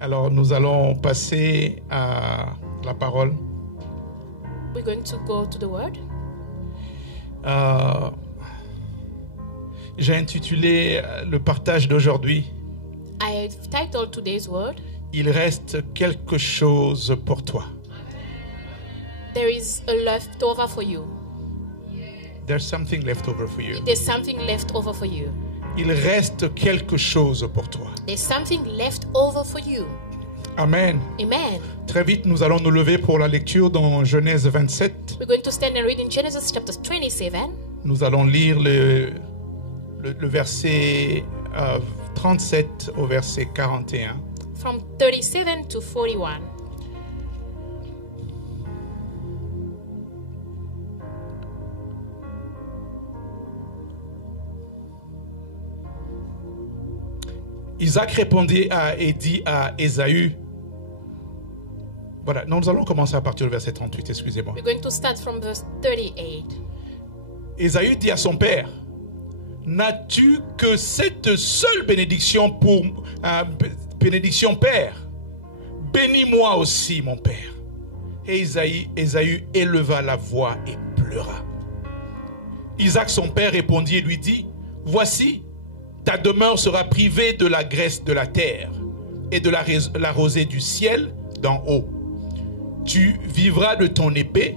Alors nous allons passer à la parole. We're going to go to the word. J'ai intitulé le partage d'aujourd'hui. I have titled today's word, Il reste quelque chose pour toi. There is a leftover for you. There's something left over for you. There's something left over for you. Il reste quelque chose pour toi. There's something left over for you. Amen. Amen. Très vite, nous allons nous lever pour la lecture dans Genèse 27. We're going to stand and read in Genesis chapter 27. Nous allons lire le verset 37 au verset 41. From 37 to 41. Isaac répondit et dit à Ésaü. Voilà, nous allons commencer à partir du verset 38, excusez-moi. We're going to start from verse 38. Ésaü dit à son père, n'as-tu que cette seule bénédiction pour bénédiction père? Bénis-moi aussi mon père. Et Ésaü éleva la voix et pleura. Isaac son père répondit et lui dit, voici, ta demeure sera privée de la graisse de la terre et de la rosée du ciel d'en haut. Tu vivras de ton épée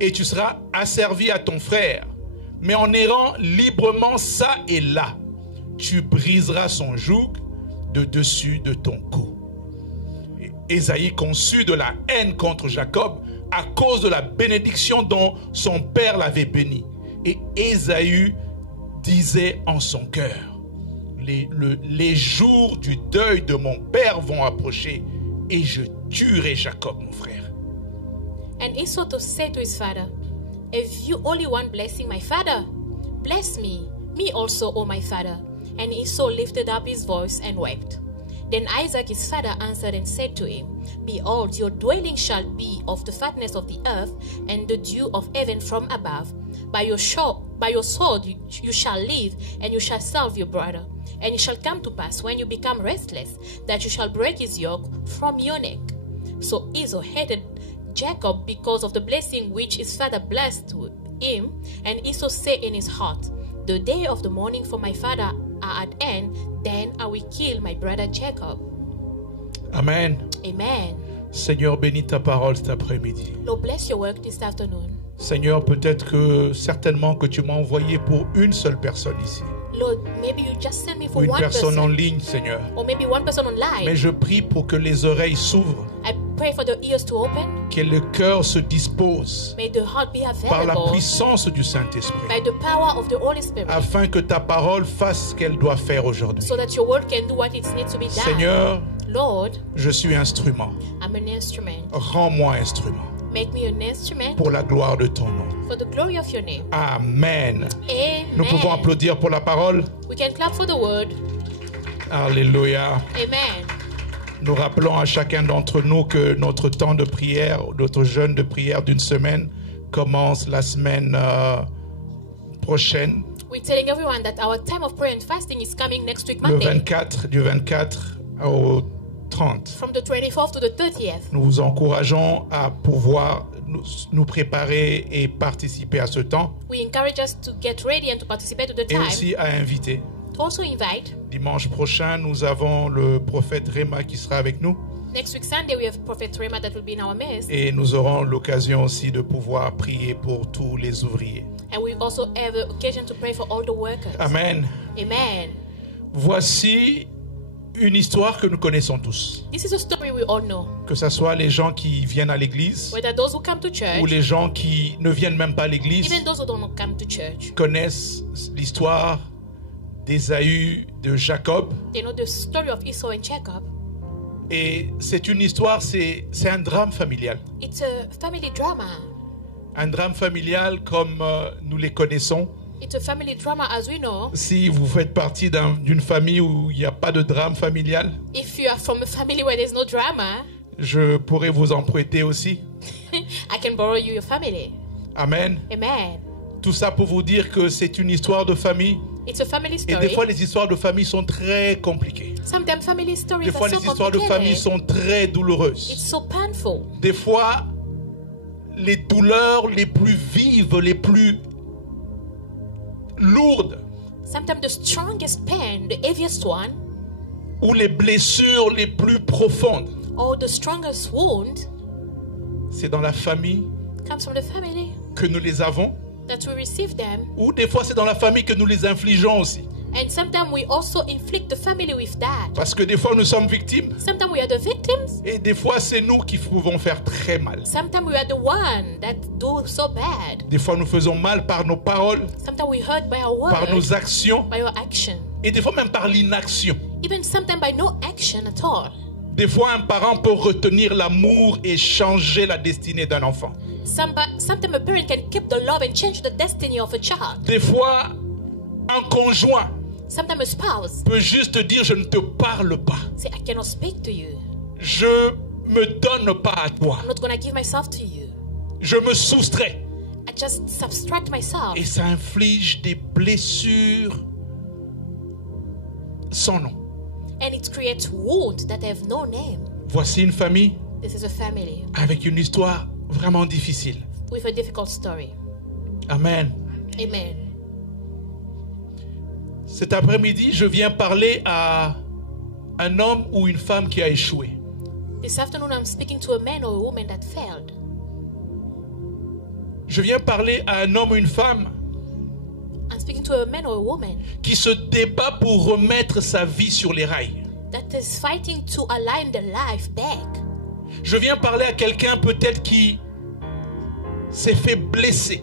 et tu seras asservi à ton frère. Mais en errant librement ça et là, tu briseras son joug de dessus de ton cou. Ésaïe conçut de la haine contre Jacob à cause de la bénédiction dont son père l'avait béni. Et Ésaü disait en son cœur, les jours du deuil de mon père vont approcher et je tuerai Jacob, mon frère. And Esau said to his father, if you only want blessing, my father, bless me also, O my father. And Esau lifted up his voice and wept. Then Isaac his father answered and said to him, behold, your dwelling shall be of the fatness of the earth and the dew of heaven from above. By your sword you shall live, and you shall serve your brother. And it shall come to pass, when you become restless, that you shall break his yoke from your neck. So Esau hated Jacob because of the blessing which his father blessed him. And Esau said in his heart, the day of the mourning for my father are at hand, then I will kill my brother Jacob. Amen. Amen. Seigneur, bénis ta parole cet après-midi. Lord, bless your work this afternoon. Seigneur, peut-être que certainement que tu m'as envoyé pour une seule personne ici. Lord, maybe you just sent me for Une one personne en person, ligne, Seigneur. or maybe one person online. Mais je prie pour que les oreilles s'ouvrent, I pray for the ears to open. que le cœur se dispose May the heart be par la available puissance du Saint-Esprit, by the power of the Holy Spirit, afin que ta parole fasse ce qu'elle doit faire aujourd'hui. so that your word can do what it needs to be done. Seigneur, Lord, je suis instrument. I'm an instrument. Rends-moi instrument Make me an instrument pour la gloire de ton nom. for the glory of your name. Amen. Amen. Nous pouvons applaudir pour la parole. We can clap for the word. Alléluia. Amen. Nous rappelons à chacun d'entre nous que notre temps de prière, notre jeûne de prière d'une semaine commence la semaine prochaine, We're telling everyone that our time of prayer and fasting is coming next week, le Monday, 24, du 24 au 30. from the 24th to the 30th. Nous vous encourageons à pouvoir nous préparer et participer à ce temps, We encourage us to get ready and to participate to the et time. aussi à inviter. To also invite. Dimanche prochain, nous avons le prophète Réma qui sera avec nous, Next week Sunday we have Prophet Rema that will be in our midst, et nous aurons l'occasion aussi de pouvoir prier pour tous les ouvriers. and we also have the occasion to pray for all the workers. Amen. Amen. Voici une histoire que nous connaissons tous, This is a story we all know. que ce soit les gens qui viennent à l'église Whether those who come to ou church, les gens qui ne viennent même pas à l'église, even those who don't come to church, connaissent l'histoire d'Ésaü, de Jacob. they know the story of Esau and Jacob. Et c'est une histoire, c'est un drame familial. It's a family drama. Un drame familial comme nous les connaissons. It's a family drama as we know. Si vous faites partie d'une famille où il n'y a pas de drame familial, If you are from a family where there's no drama, je pourrais vous en prêter aussi. I can borrow you your family. Amen. Amen. Tout ça pour vous dire que c'est une histoire de famille. It's a family Et story. des fois, les histoires de famille sont très compliquées. Sometimes family stories Des fois, are les so histoires de famille complicated. sont très It's douloureuses. so painful. Des fois, les douleurs les plus vives, les plus lourdes, Sometimes the strongest pain, the heaviest one, ou les blessures les plus profondes, or the strongest wound c'est dans la famille comes from the family que nous les avons, that we receive them. ou des fois c'est dans la famille que nous les infligeons aussi. And sometimes we also inflict the family with that. Parce que des fois nous sommes victimes, Sometimes we are the victims. et des fois c'est nous qui pouvons faire très mal. Sometimes we are the one that do so bad. Des fois nous faisons mal par nos paroles, Sometimes we hurt by our par words, nos actions, by our action. et des fois même par l'inaction. Even sometimes by no action at all. Des fois un parent peut retenir l'amour et changer la destinée d'un enfant. Sometimes a parent can keep the love and change the destiny of a child. Des fois un conjoint Sometimes a spouse peut juste dire je ne te parle pas, say, I cannot speak to you. je me donne pas à toi, I'm not going to give myself to you. je me soustrais. I just subtract myself. Et ça inflige des blessures sans nom. And it creates wounds that have no name. Voici une famille This is a family avec une histoire vraiment difficile. with a difficult story. Amen. Amen. Cet après-midi, je viens parler à un homme ou une femme qui a échoué. This afternoon, I'm speaking to a man or a woman that failed. Je viens parler à un homme ou une femme I'm speaking to a man or a woman qui se débat pour remettre sa vie sur les rails. that is fighting to align the life back. Je viens parler à quelqu'un peut-être qui s'est fait blesser,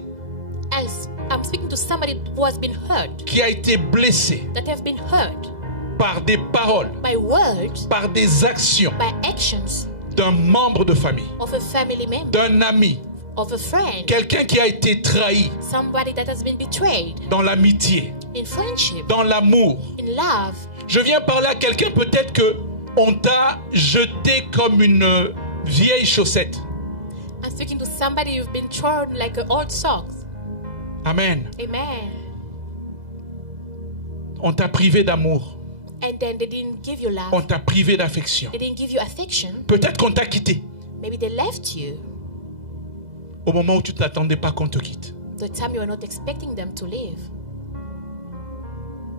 As I'm speaking to somebody who has been hurt, qui a été blessé that have been hurt par des paroles, by words, par des actions by actions d'un membre de famille, of a family member, d'un ami, of a friend, quelqu'un qui a été trahi somebody that has been betrayed dans l'amitié, in friendship, dans l'amour. in love. Je viens parler à quelqu'un peut-être que on t'a jeté comme une vieille chaussette. I'm speaking to somebody you've been thrown like an old socks. Amen. Amen. On t'a privé d'amour. And then they didn't give you love. On t'a privé d'affection. They didn't give you affection. Peut-être qu'on t'a quitté Maybe they left you au moment où tu ne t'attendais pas qu'on te quitte. the time you were not expecting them to leave.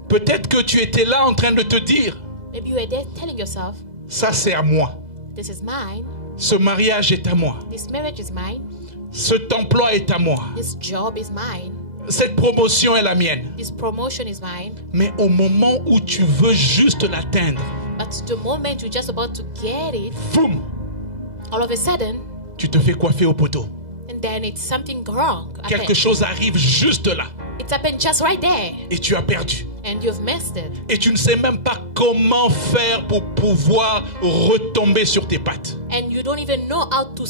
Peut-être que tu étais là en train de te dire, Maybe you were there telling yourself, ça c'est à moi. this is mine, Ce mariage est à moi. this marriage is mine, Cet emploi est à moi. this job is mine, Cette promotion est la mienne. this promotion is mine. Mais au moment où tu veux juste l'atteindre, But the moment you're just about to get it, boum, all of a sudden, tu te fais coiffer au poteau. and then it's something wrong. Quelque chose arrive juste là It's happened just right there, et tu as perdu. and you've missed it. Et tu ne sais même pas comment faire pour pouvoir retomber sur tes pattes. And you don't even know how to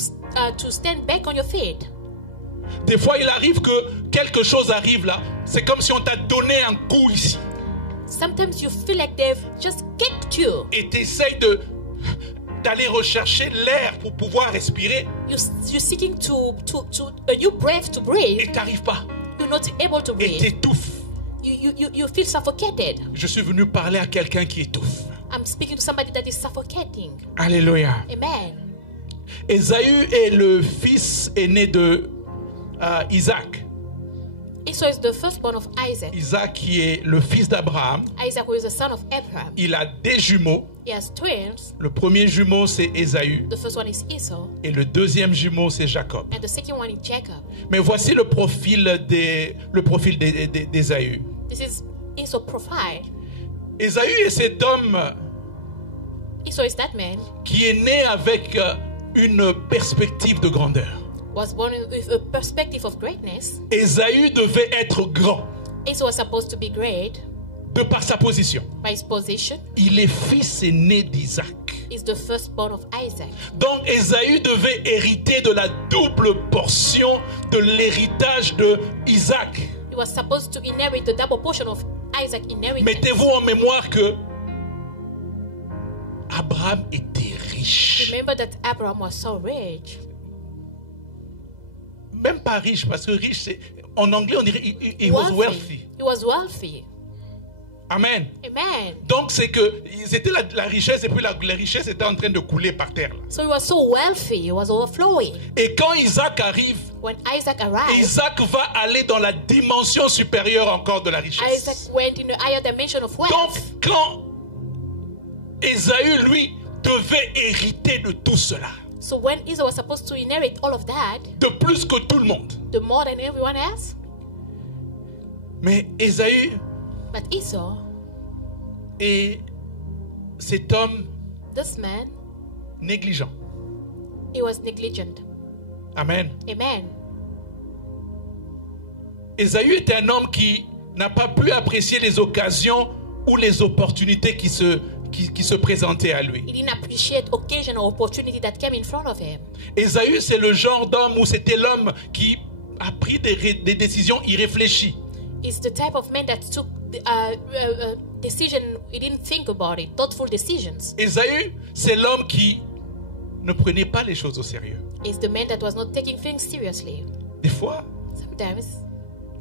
stand back on your feet. Des fois, il arrive que quelque chose arrive là. C'est comme si on t'a donné un coup ici. Sometimes you feel like they've just kicked you. Et tu essayes d'aller rechercher l'air pour pouvoir respirer. You're seeking to a new breath to breathe. Et tu n'arrives pas. You're not able to Et breathe. t'étouffes. You feel suffocated. Je suis venu parler à quelqu'un qui étouffe. I'm speaking to somebody that is suffocating. Alléluia. Amen. Ésaü est le fils aîné de Isaac. Esau is the firstborn of Isaac. Isaac qui est le fils d'Abraham. Isaac who is the son of Abraham. Il a des jumeaux. He has twins. Le premier jumeau c'est Ésaü. The first one is Esau, Et le deuxième jumeau c'est Jacob. and the second one is Jacob. Mais voici le profil d'Ésaü. This is Esau's profile. Ésaü est cet homme Esau is that man qui est né avec une perspective de grandeur. was born with a perspective of greatness. Ésaü devait être grand Esau was supposed to be great de par sa position. by his position. Il est fils aîné d'Isaac. He's the firstborn of Isaac. Donc Ésaü devait hériter de la double portion de l'héritage de Isaac. He was supposed to inherit the double portion of Isaac inheritance. Mettez-vous en mémoire que Abraham était riche. Remember that Abraham was so rich. Même pas riche, parce que riche, c'est, en anglais, on dirait he was wealthy. He was wealthy. Amen. Amen. Donc c'est que c'était la richesse et puis la richesse était en train de couler par terre. Là. So he was so wealthy, he was overflowing. Et quand Isaac arrive, When Isaac arrived, Isaac va aller dans la dimension supérieure encore de la richesse. Isaac went in a higher dimension of wealth. Donc quand Ésaü, lui, devait hériter de tout cela, So when Esau was supposed to inherit all of that, de plus que tout le monde. the more than everyone else, Mais Ésaü but Esau, est cet homme this man, négligent. he was negligent. Amen. Amen. Ésaü était un homme qui n'a pas pu apprécier les occasions ou les opportunités qui se présentaient à lui. He didn't appreciate occasion or opportunity that came in front of him. Ésaü, c'est le genre d'homme où c'était l'homme qui a pris des décisions irréfléchies. It's the type of man that took decision, he didn't think about it, thoughtful decisions. Ésaü, c'est l'homme qui ne prenait pas les choses au sérieux. It's the man that was not taking things seriously. Des fois, Sometimes,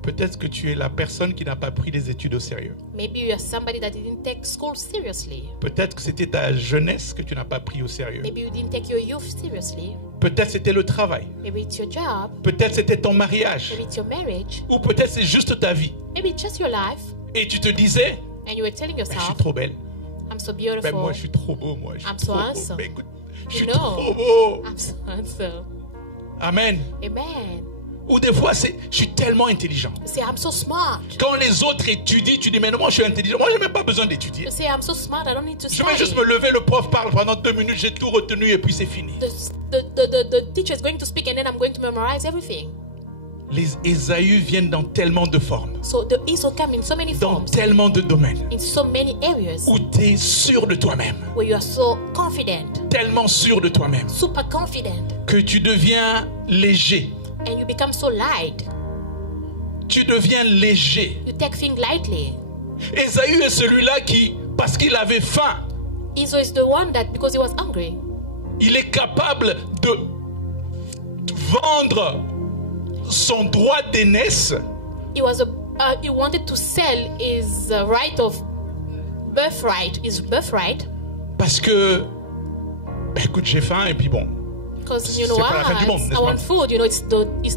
peut-être que tu es la personne qui n'a pas pris les études au sérieux. maybe you are somebody that didn't take school seriously. Peut-être que c'était ta jeunesse que tu n'as pas pris au sérieux. Maybe you didn't take your youth seriously. Peut-être c'était le travail. Maybe it's your job. Peut-être c'était ton mariage. Maybe it's your marriage. Ou peut-être c'est juste ta vie. Maybe it's just your life. Et tu te disais, And you were telling ben, je suis yourself, trop belle. I'm so Ben, beautiful. moi, je suis trop beau. Moi, je suis I'm so trop beau. handsome. Ben, écoute, je You suis know. trop beau. I'm so handsome. Amen. Amen. Ou des fois, c'est, je suis tellement intelligent. You say, I'm so smart. Quand les autres étudient, tu dis, mais non, moi, je suis intelligent. Moi, je n'ai même pas besoin d'étudier. You say, I'm so smart, I don't need to Je vais study. juste me lever, le prof parle pendant 2 minutes, j'ai tout retenu et puis c'est fini. The teacher is going to speak and then I'm going to memorize everything. Les Ésaü viennent dans tellement de formes, So the Esau come in so many dans forms, tellement de domaines, in so many areas, où tu es sûr de toi-même, where you are so confident, tellement sûr de toi-même, super confident, que tu deviens léger. and you become so light. Tu deviens léger. You take things lightly. Ésaü est celui-là qui, parce qu'il avait faim, Esau is the one that, because he was hungry, il est capable de vendre son droit d'aînesse he wanted to sell his right of birthright, his birthright, parce que, ben, écoute, j'ai faim et puis bon, because you know C'est pas la fin du monde, what, n'est-ce I pas? want food. You know, it's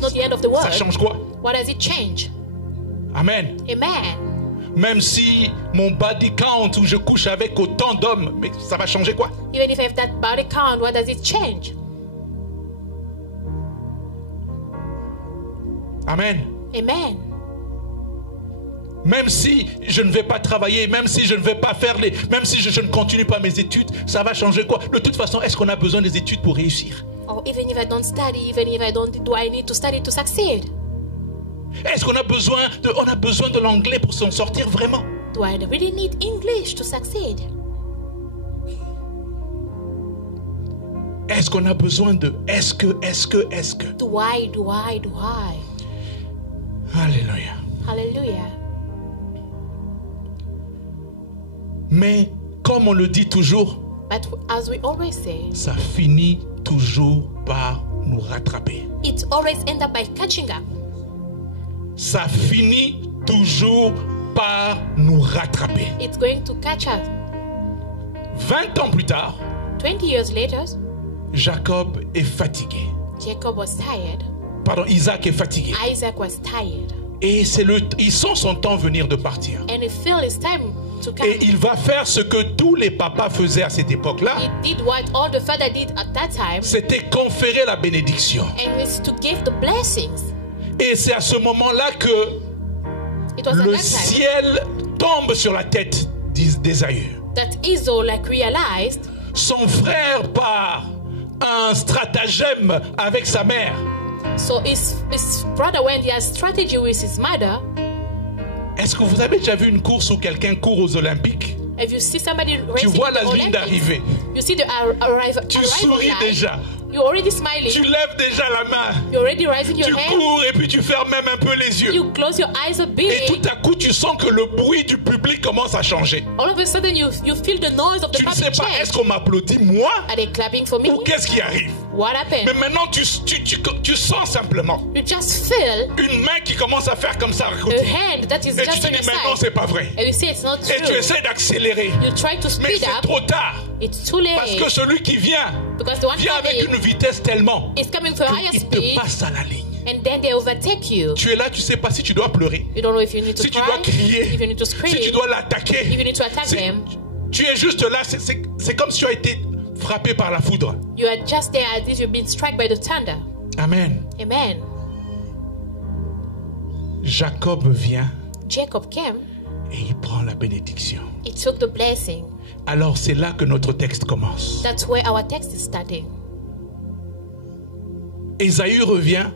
not the end of the ça world. change quoi? What does it change? Amen. Amen. Même si mon body count où je couche avec autant d'hommes, mais ça va changer quoi? Even if I have that body count, what does it change? Amen. Amen. Même si je ne vais pas travailler, même si je ne vais pas faire même si je ne continue pas mes études, ça va changer quoi? De toute façon, est-ce qu'on a besoin des études pour réussir? Or even if I don't study, even if I don't, do I need to study to succeed? Est-ce qu'on a besoin de l'anglais pour s'en sortir vraiment? Do I really need English to succeed? Est-ce qu'on a besoin de est-ce que? Do I? Alléluia. Hallelujah. Mais comme on le dit toujours, But as we always say, ça finit toujours par nous rattraper. it always ends up by catching up. Ça finit toujours par nous rattraper. It's going to catch us. 20 ans plus tard, 20 years later, Jacob est fatigué. Jacob was tired. Pardon, Isaac est fatigué. Isaac was tired. Et il sent son temps venir de partir. And he felt it's time to come. Et il va faire ce que tous les papas faisaient à cette époque-là. He did what all the father did at that time, C'était conférer la bénédiction. and it's to give the blessings. Et c'est à ce moment-là que It was at le that time ciel tombe sur la tête d'Ésaü. that Esau realized Son frère, par un stratagème avec sa mère, So his brother went, he has strategy with his mother. est-ce que vous avez déjà vu une course où quelqu'un court aux Olympiques? If you see somebody Tu racing vois in la the ligne Olympics, d'arrivée. you see the Tu arrival souris line. déjà. You're already smiling. Tu lèves déjà la main. You're already raising your Tu hand. cours et puis tu fermes même un peu les yeux. You close your eyes a Et bit. tout à coup, tu sens que le bruit du public commence à changer. All of a sudden, you feel the noise of the Tu ne sais public pas, change. est-ce qu'on m'applaudit moi Are they clapping for me? ou qu'est-ce qui arrive? What happened? Mais maintenant, tu sens simplement You just feel une main qui commence à faire comme ça à a côté. hand that is Et tu just te on dis, your mais non, side. c'est pas vrai. And you say it's not Et tu true. essaies d'accélérer. You try to Mais speed c'est up. trop tard. It's too late. Parce que celui qui vient, Because the one vient avec coming une vitesse tellement is coming for a higher qu'il te speed, passe à la ligne. and then they overtake you. Tu es là, tu sais pas si tu dois pleurer, You don't know if you need to si tu cry, dois crier, if you need to scream, si tu dois l'attaquer. if you need to attack C'est- him. Tu es juste là, c'est comme si tu as été frappé par la foudre. You are just there as if you've been struck by the thunder. Amen. Amen. Jacob vient Jacob came, et il prend la bénédiction. he took the blessing. Alors c'est là que notre texte commence. That's where our text is starting. Ésaü revient,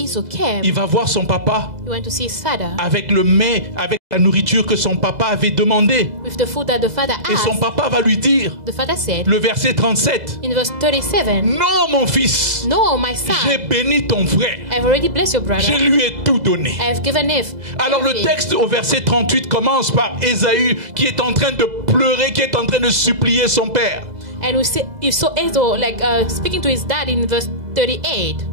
Esau came, il va voir son papa he went to see his father avec le mets, avec la nourriture que son papa avait demandé. with the food that the father Et son asked. papa va lui dire, The father said le verset 37, in verse 37, non mon fils, no, my j'ai son, béni ton frère, I've already blessed your brother. je lui ai tout donné. I've given if. Alors le texte au verset 38 commence par Ésaü qui est en train de pleurer, qui est en train de supplier son père. And we see, you saw Esau speaking to his dad in verse 38.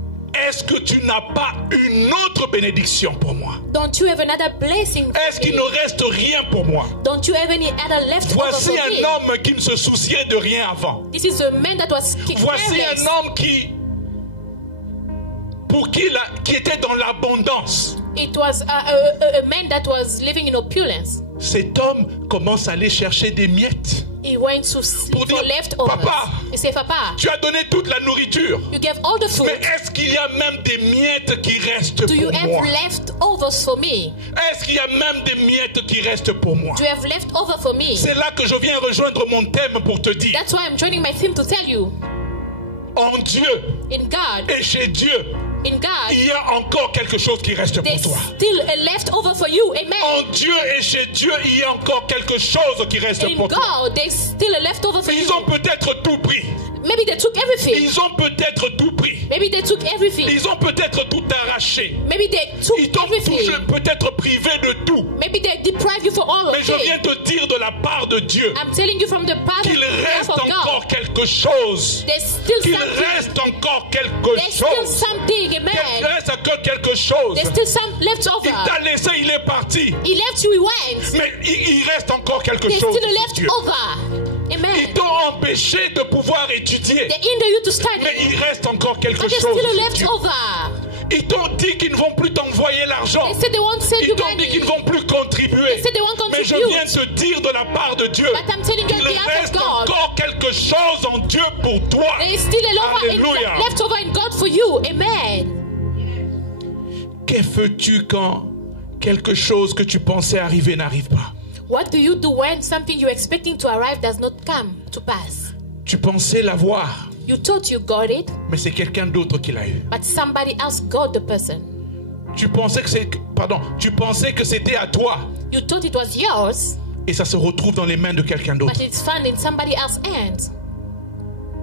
Est-ce que tu n'as pas une autre bénédiction pour moi? Don't you have another blessing for Est-ce qu'il me? ne reste rien pour moi? Don't you have any other left over Voici for un me? homme qui ne se souciait de rien avant. This is a man that was Voici careless. un homme qui était dans l'abondance. It was a man that was living in opulence. Cet homme commence à aller chercher des miettes. He went to sleep Pour dire, for leftovers. Papa, He said, Papa, tu as donné toute la nourriture. you gave all the food. Mais est-ce qu'il y a même des miettes qui restent Do you pour have moi? leftovers for me? Est-ce qu'il y a même des miettes qui restent pour moi? Do you have leftover for me? C'est là que je viens rejoindre mon thème pour te dire. That's why I'm joining my theme to tell you. En Dieu In God, et chez Dieu, in God, il y a encore quelque chose qui reste pour there's toi. still a leftover for you. Amen. En Dieu et chez Dieu, il y a encore quelque chose qui reste In pour toi. God, there's still a leftover for Ils you. ont peut-être tout pris. Maybe they took everything. Ils ont peut-être tout pris. Maybe they took everything. Ils ont peut-être tout arraché. Maybe they took Ils t'ont everything. peut-être privé de tout. Maybe they deprived you for all Mais of je viens it. te dire de la part de Dieu I'm telling you from the part qu'il reste of encore God, quelque chose. there's still Qu'il something. reste encore quelque There's still chose. something. Qu'il Amen. reste encore quelque chose. There's still some left Il over. t'a laissé, il est parti. He left you, he went. Mais il reste encore quelque There's chose. still a left Dieu. over. Ils Amen. t'ont empêché de pouvoir étudier. They hinder you to study. Mais il reste encore quelque But there's chose. still a left Dieu. over. Ils t'ont dit qu'ils ne vont plus t'envoyer l'argent. They said they won't send Ils you t'ont dit money. qu'ils ne vont plus contribuer. They said they won't Mais je contribute. viens te dire de la part de Dieu But I'm telling you qu'il on behalf of reste God, encore quelque chose en Dieu pour toi. there is still a Alléluia. leftover in God for you. Amen. Que fais-tu quand quelque chose que tu pensais arriver n'arrive pas? What do you do when something you're expecting to arrive does not come to pass? Tu pensais l'avoir, You thought you got it, mais c'est quelqu'un d'autre qui l'a eu. but somebody else got the person. Tu pensais que c'était à toi You thought it was yours, et ça se retrouve dans les mains de quelqu'un d'autre. but it's found in somebody else's hands.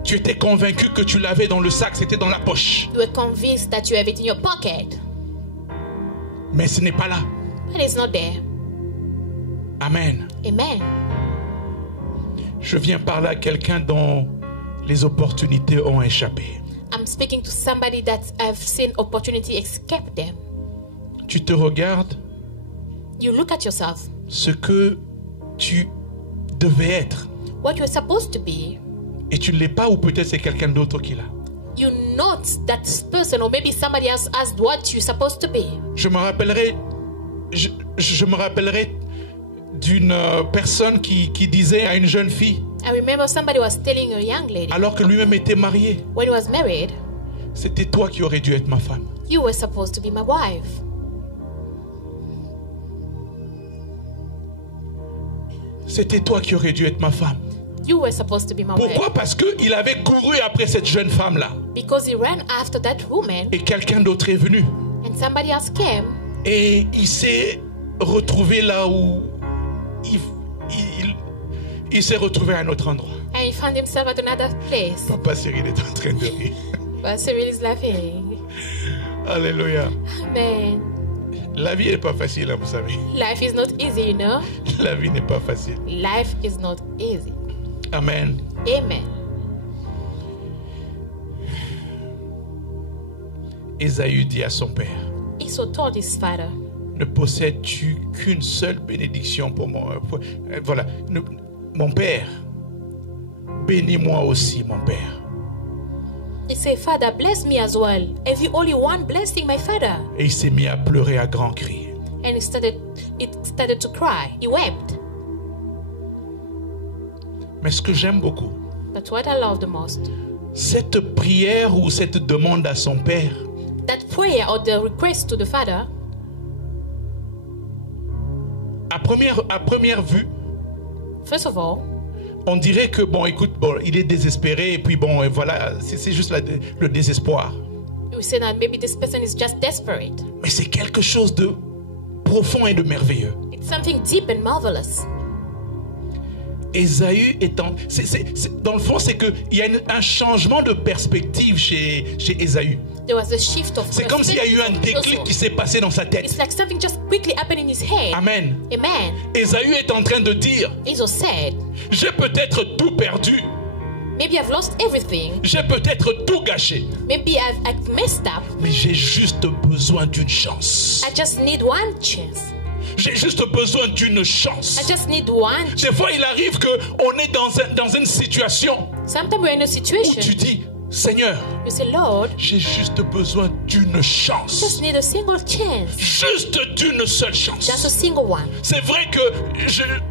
Tu étais convaincu que tu l'avais dans le sac, c'était dans la poche. You were convinced that you have it in your pocket, Mais ce n'est pas là. but it's not there. Amen. Amen. Je viens parler à quelqu'un dont les opportunités ont échappé. I'm speaking to somebody that have seen opportunity escape them. Tu te regardes You look at yourself, ce que tu devais être what you're supposed to be. et tu ne l'es pas ou peut-être c'est quelqu'un d'autre qui l'a. You note that person, or maybe somebody else asked what you're supposed to be. Je me rappellerai d'une personne qui disait à une jeune fille, I remember somebody was telling a young lady alors que lui-même était marié, when he was married, c'était toi qui aurais dû être ma femme. you were supposed to be my wife. C'était toi qui aurais dû être ma femme. You were supposed to be my wife. Pourquoi? Parce qu'il avait couru après cette jeune femme-là. Because he ran after that woman Et quelqu'un d'autre est venu. and somebody else came Et il s'est retrouvé là où il s'est retrouvé à un autre endroit. and he found himself at another place. Papa Cyril est en train de rire. But Cyril is laughing. Alléluia. Man, La vie n'est pas facile, hein, vous savez. life is not easy, you know. La vie n'est pas facile. Life is not easy. Amen. Amen. Ésaü dit à son père, Esau told his father, ne possèdes-tu qu'une seule bénédiction pour voilà, mon père, bénis-moi aussi, mon père. he said, Father, bless me as well. Have you only one blessing, my father? Et il s'est mis à pleurer à grands cris. And he started to cry. He wept. Mais ce que j'aime beaucoup, But what I love the most, cette prière ou cette demande à son père, that prayer or the request to the father, à première vue, first of all, on dirait que, bon, écoute, bon, il est désespéré, et puis bon, et voilà, c'est juste le désespoir. we say that maybe this person is just desperate. Mais c'est quelque chose de profond et de merveilleux. It's something deep and marvelous. Ésaü étant... dans le fond, c'est qu'il y a un changement de perspective chez Ésaü. There was a shift of C'est comme s'il y a eu un déclic also. qui s'est passé dans sa It's tête. like something just quickly happened in his head. Amen. Amen. Ésaü est en train de dire, Esau said, j'ai peut-être tout perdu, maybe I've lost everything. j'ai peut-être tout gâché, Maybe I've messed up. mais j'ai juste besoin d'une chance. I just need one chance. J'ai juste besoin d'une chance. I just need one chance. Des fois, il arrive qu'on est dans une situation Sometimes we're in a où situation. tu dis, Seigneur, You say, Lord, j'ai juste besoin d'une chance. just need a single chance. Juste d'une seule Just chance. a single one. C'est vrai que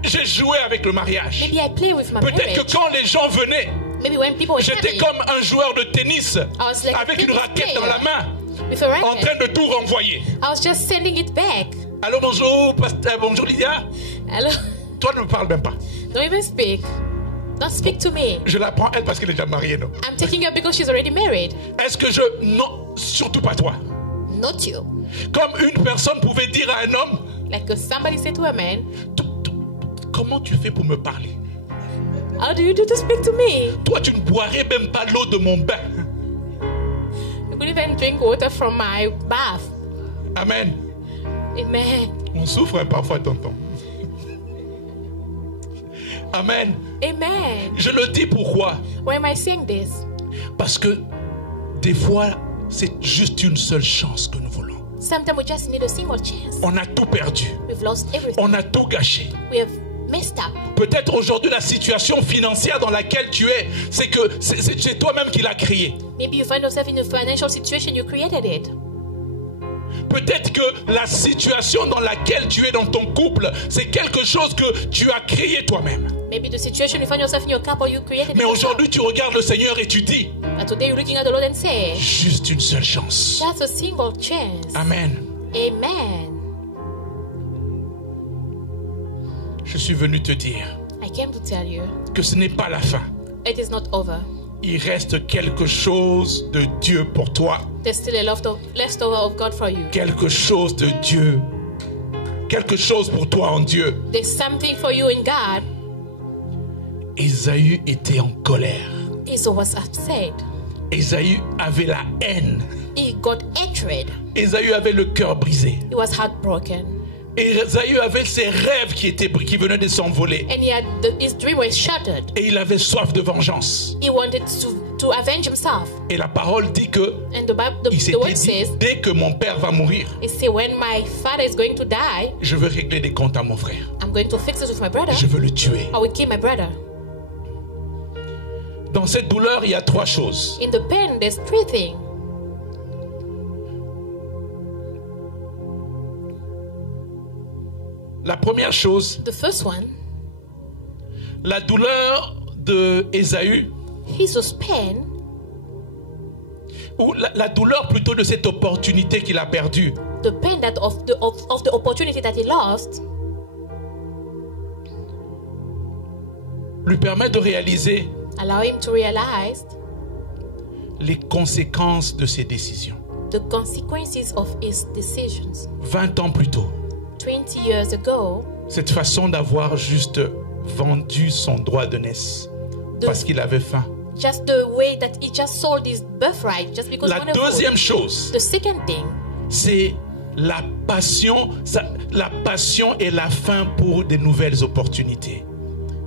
j'ai joué avec le mariage. Maybe I play with my Peut-être marriage. que quand les gens venaient, Maybe when people were j'étais coming, comme un joueur de tennis was like a avec une tennis raquette player. dans la main, with a en racket, train de tout renvoyer. I was just sending it back. Allô, bonjour, bonjour Lydia. Hello. Toi, ne me parle même pas. Don't even speak. Don't speak to me. Je la prends, elle, parce qu'elle est déjà mariée, non? I'm taking her because she's already married. Est-ce que non, surtout pas toi. Not you. Comme une personne pouvait dire à un homme, Like somebody said to a man, comment tu fais pour me parler? how do you do to speak to me? Toi, tu ne boirais même pas l'eau de mon bain. You couldn't even drink water from my bath. Amen. Amen. On souffre hein, parfois, tonton. Amen. Amen. Je le dis pourquoi? Why am I saying this? Parce que des fois, c'est juste une seule chance que nous voulons. Sometimes we just need a single chance. On a tout perdu. We've lost everything. On a tout gâché. We have messed up. Peut-être aujourd'hui, la situation financière dans laquelle tu es, c'est que c'est toi-même qui l'as créée. Maybe you find yourself in a financial situation, you created it. Peut-être que la situation dans laquelle tu es dans ton couple, c'est quelque chose que tu as créé toi-même. Maybe the situation you find yourself in your couple, you created Mais it. aujourd'hui, tu regardes le Seigneur et tu dis, But today you're looking at the Lord and say, juste une seule chance. just a single chance. Amen. Amen. Je suis venu te dire I came to tell you, que ce n'est pas la fin. it is not over. Il reste quelque chose de Dieu pour toi. There's still a leftover of God for you. Quelque chose de Dieu. Quelque chose pour toi en Dieu. There's something for you in God. Ésaü était en colère. Esau was upset. Ésaü avait la haine. He got hatred. Ésaü avait le cœur brisé. He was heartbroken. Ésaü avait ses rêves qui venaient de s'envoler. And his dream was shattered. Et il avait soif de vengeance. He wanted to avenge himself. Et la parole dit que And the il s'était word dit, says, dès que mon père va mourir, it says, when my father is going to die, je veux régler des comptes à mon frère. I'm going to fix it with my brother. Je veux le tuer. I will kill my brother. Dans cette douleur, il y a trois choses. In the pen, there's three things. La première chose, The first one, la douleur de Ésaü, Esau's pain, ou la douleur plutôt de cette opportunité qu'il a perdue, the pain that of the opportunity that he lost, lui permet de réaliser allow him to realize les conséquences de ses décisions. the consequences of his decisions. 20 ans plus tôt, 20 years ago, cette façon d'avoir juste vendu son droit de naissance parce qu'il avait faim. just the way that he just sold his birthright just because La he wanted food. deuxième chose, The second thing, c'est la passion et la faim pour de nouvelles opportunités.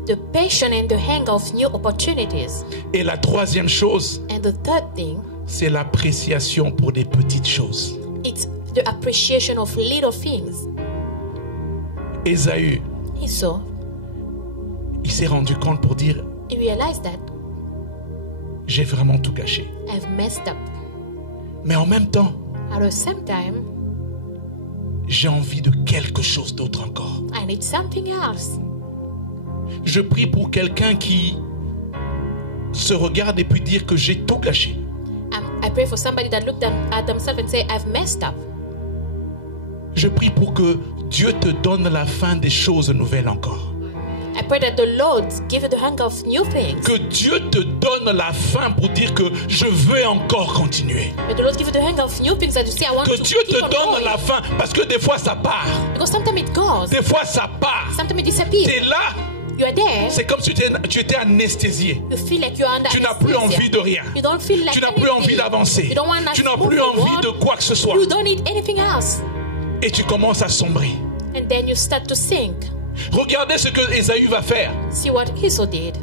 the passion and the hunger of new opportunities. Et la troisième chose, And the third thing, c'est l'appréciation pour des petites choses. It's the appreciation of little things. Ésaü, Esau, il s'est rendu compte pour dire, he realized that j'ai vraiment tout gâché. I've messed up. Mais en même temps, At the same time, j'ai envie de quelque chose d'autre encore. I need something else. Je prie pour quelqu'un qui se regarde et puis dire que j'ai tout gâché. I pray for somebody that looked at themselves and say, I've messed up. Je prie pour que Dieu te donne la fin des choses nouvelles encore. I pray that the Lord give you the hunger of new things. Que Dieu te donne la fin pour dire que je veux encore continuer. May the Lord give you the hunger of new things that you say, I want Que to Dieu keep te on donne going. la fin parce que des fois ça part. Because sometimes it goes. Des fois ça part. Sometimes it Tu disappears. es là, You are there. c'est comme si tu étais anesthésié. You feel like you're under Tu n'as plus anesthesia. envie de rien. You don't feel like Tu n'as plus anything. envie d'avancer. You don't want Tu to n'as move plus envie forward. de quoi que ce soit. You don't need anything else. Et tu commences à sombrer. And then you start to sink. Regardez ce que Ésaü va faire. See what Esau did.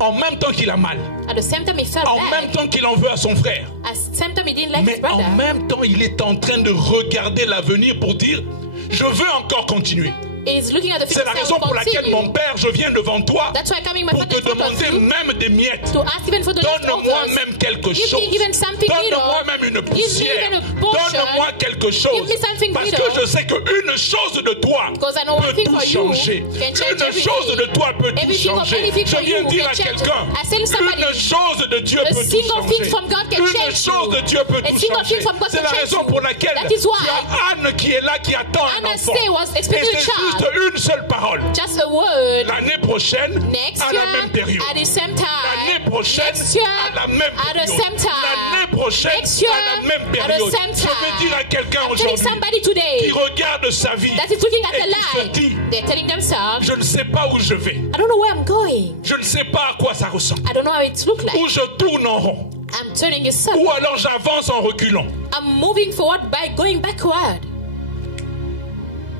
En même temps qu'il a mal. At the same time he felt En bad. même temps qu'il en veut à son frère. At the same time he didn't like his Mais brother. en même temps, il est en train de regarder l'avenir pour dire, je veux encore continuer. He's looking at the C'est la future raison and pour laquelle, continue. mon père, je viens devant toi That's why I'm coming my pour father te in front of demander you même des miettes. to ask even for the Donne-moi leftovers. même quelque Give chose. me even something Donne-moi little. même une Give me poussière. even a portion. Donne-moi quelque chose. Give me something Parce little. que je sais qu'une chose de toi Because I know one peut thing tout for you changer. can change Une everything. chose de toi peut tout Everything of changer. anything Je for viens you dire à can change. quelqu'un, I tell somebody, une chose de Dieu a peut tout single thing changer. from God can Une change chose you. de Dieu peut A tout single changer. thing from God C'est can la change raison you. pour laquelle That is why il y a Anne qui est là, qui attend un Anna enfant. say was Et expecting a c'est child. juste une seule parole. Just a word. L'année prochaine, Next à year, la même période. at the same L'année time. prochaine, Next year, à la même at the période. same time. L'année prochaine, Next year, à la même at the période. same Je vais dire à time. quelqu'un I'm telling aujourd'hui somebody qui today regarde sa vie that is looking at et the qui se light. dit, They're telling themselves, je ne sais pas où je vais. I don't know where I'm going. Je ne sais pas à quoi ça ressemble. I don't know how it looks like. Ou je tourne en rond. I'm turning a circle. Ou alors j'avance en reculant. I'm moving forward by going backward.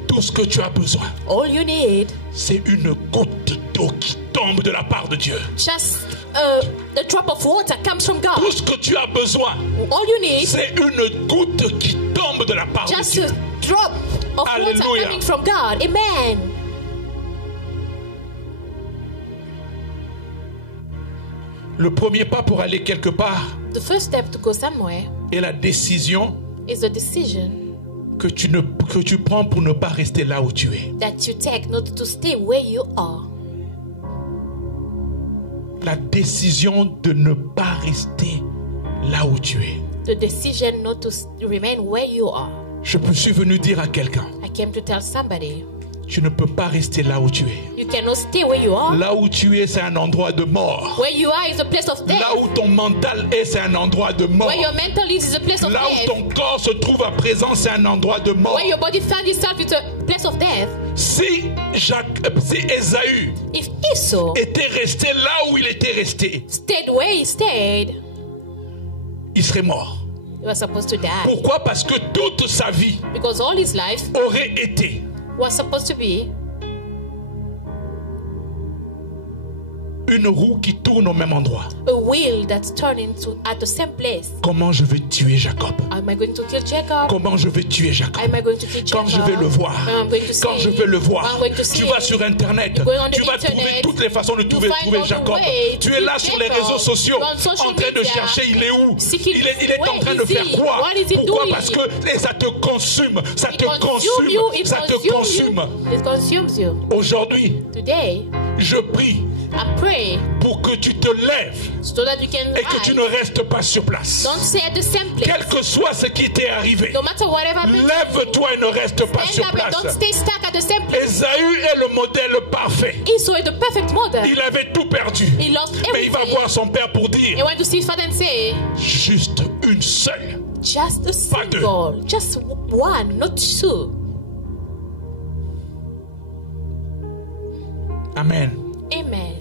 Tout ce que tu as besoin, All you need, c'est une goutte d'eau qui tombe de la part de Dieu. just a drop of water comes from Tout God. ce que tu as besoin, All you need, c'est une goutte qui tombe de la part de just Dieu. a drop of Hallelujah. water coming from God. Amen. Le premier pas pour aller quelque part The first step to go somewhere est la décision is the decision que tu prends pour ne pas rester là où tu es. that you take not to stay where you are. La décision de ne pas rester là où tu es. The decision not to remain where you are. Je suis venu dire à quelqu'un, I came to tell somebody, tu ne peux pas rester là où tu es. you cannot stay where you are. Là où tu es, c'est un endroit de mort. Where you are is a place of death. Là où ton mental est, c'est un endroit de mort. Where your mental is a place of Là où death. ton corps se trouve à présent, c'est un endroit de mort. Where your body finds itself is a place of death. Si Ésaü If Esau était resté là où il était resté, stayed where he stayed, il serait mort. he was supposed to die. Pourquoi? Parce que toute sa vie Because all his life aurait été was supposed to be une roue qui tourne au même endroit. a wheel that's turning at the same place. Comment je vais tuer Jacob? Am I going to kill Jacob? Comment je vais tuer Jacob? Am I going to kill Jacob? Quand je vais le voir, I'm going to quand see. je vais le voir, I'm going to see. tu vas sur Internet, You go on the tu vas internet, trouver toutes les façons de you trouver find all the Jacob. way Tu to es là find sur les Jacob. réseaux sociaux, You're on social en train de media. chercher il est où? Seeking Il est en where train is de faire he? quoi? What is he Pourquoi? doing? Parce que ça te consume, ça It te consumes you, consume, it ça te consumes consume. you. It consumes you. Aujourd'hui, Today, je prie I pray pour que tu te lèves so that you can et que tu ne rise. restes pas sur place. Don't stay at the same place. Quel que soit ce qui t'est arrivé, No matter whatever happens, lève-toi et ne reste pas stand sur up and don't place. stay stuck at the same place. Ésaü est le modèle parfait. Esau is the perfect mother. Il avait tout perdu. He lost Mais il va everything. voir son père pour He dire went to see his father and say, juste une seule. just a Pas deux. single, just one, not two. Amen. Amen.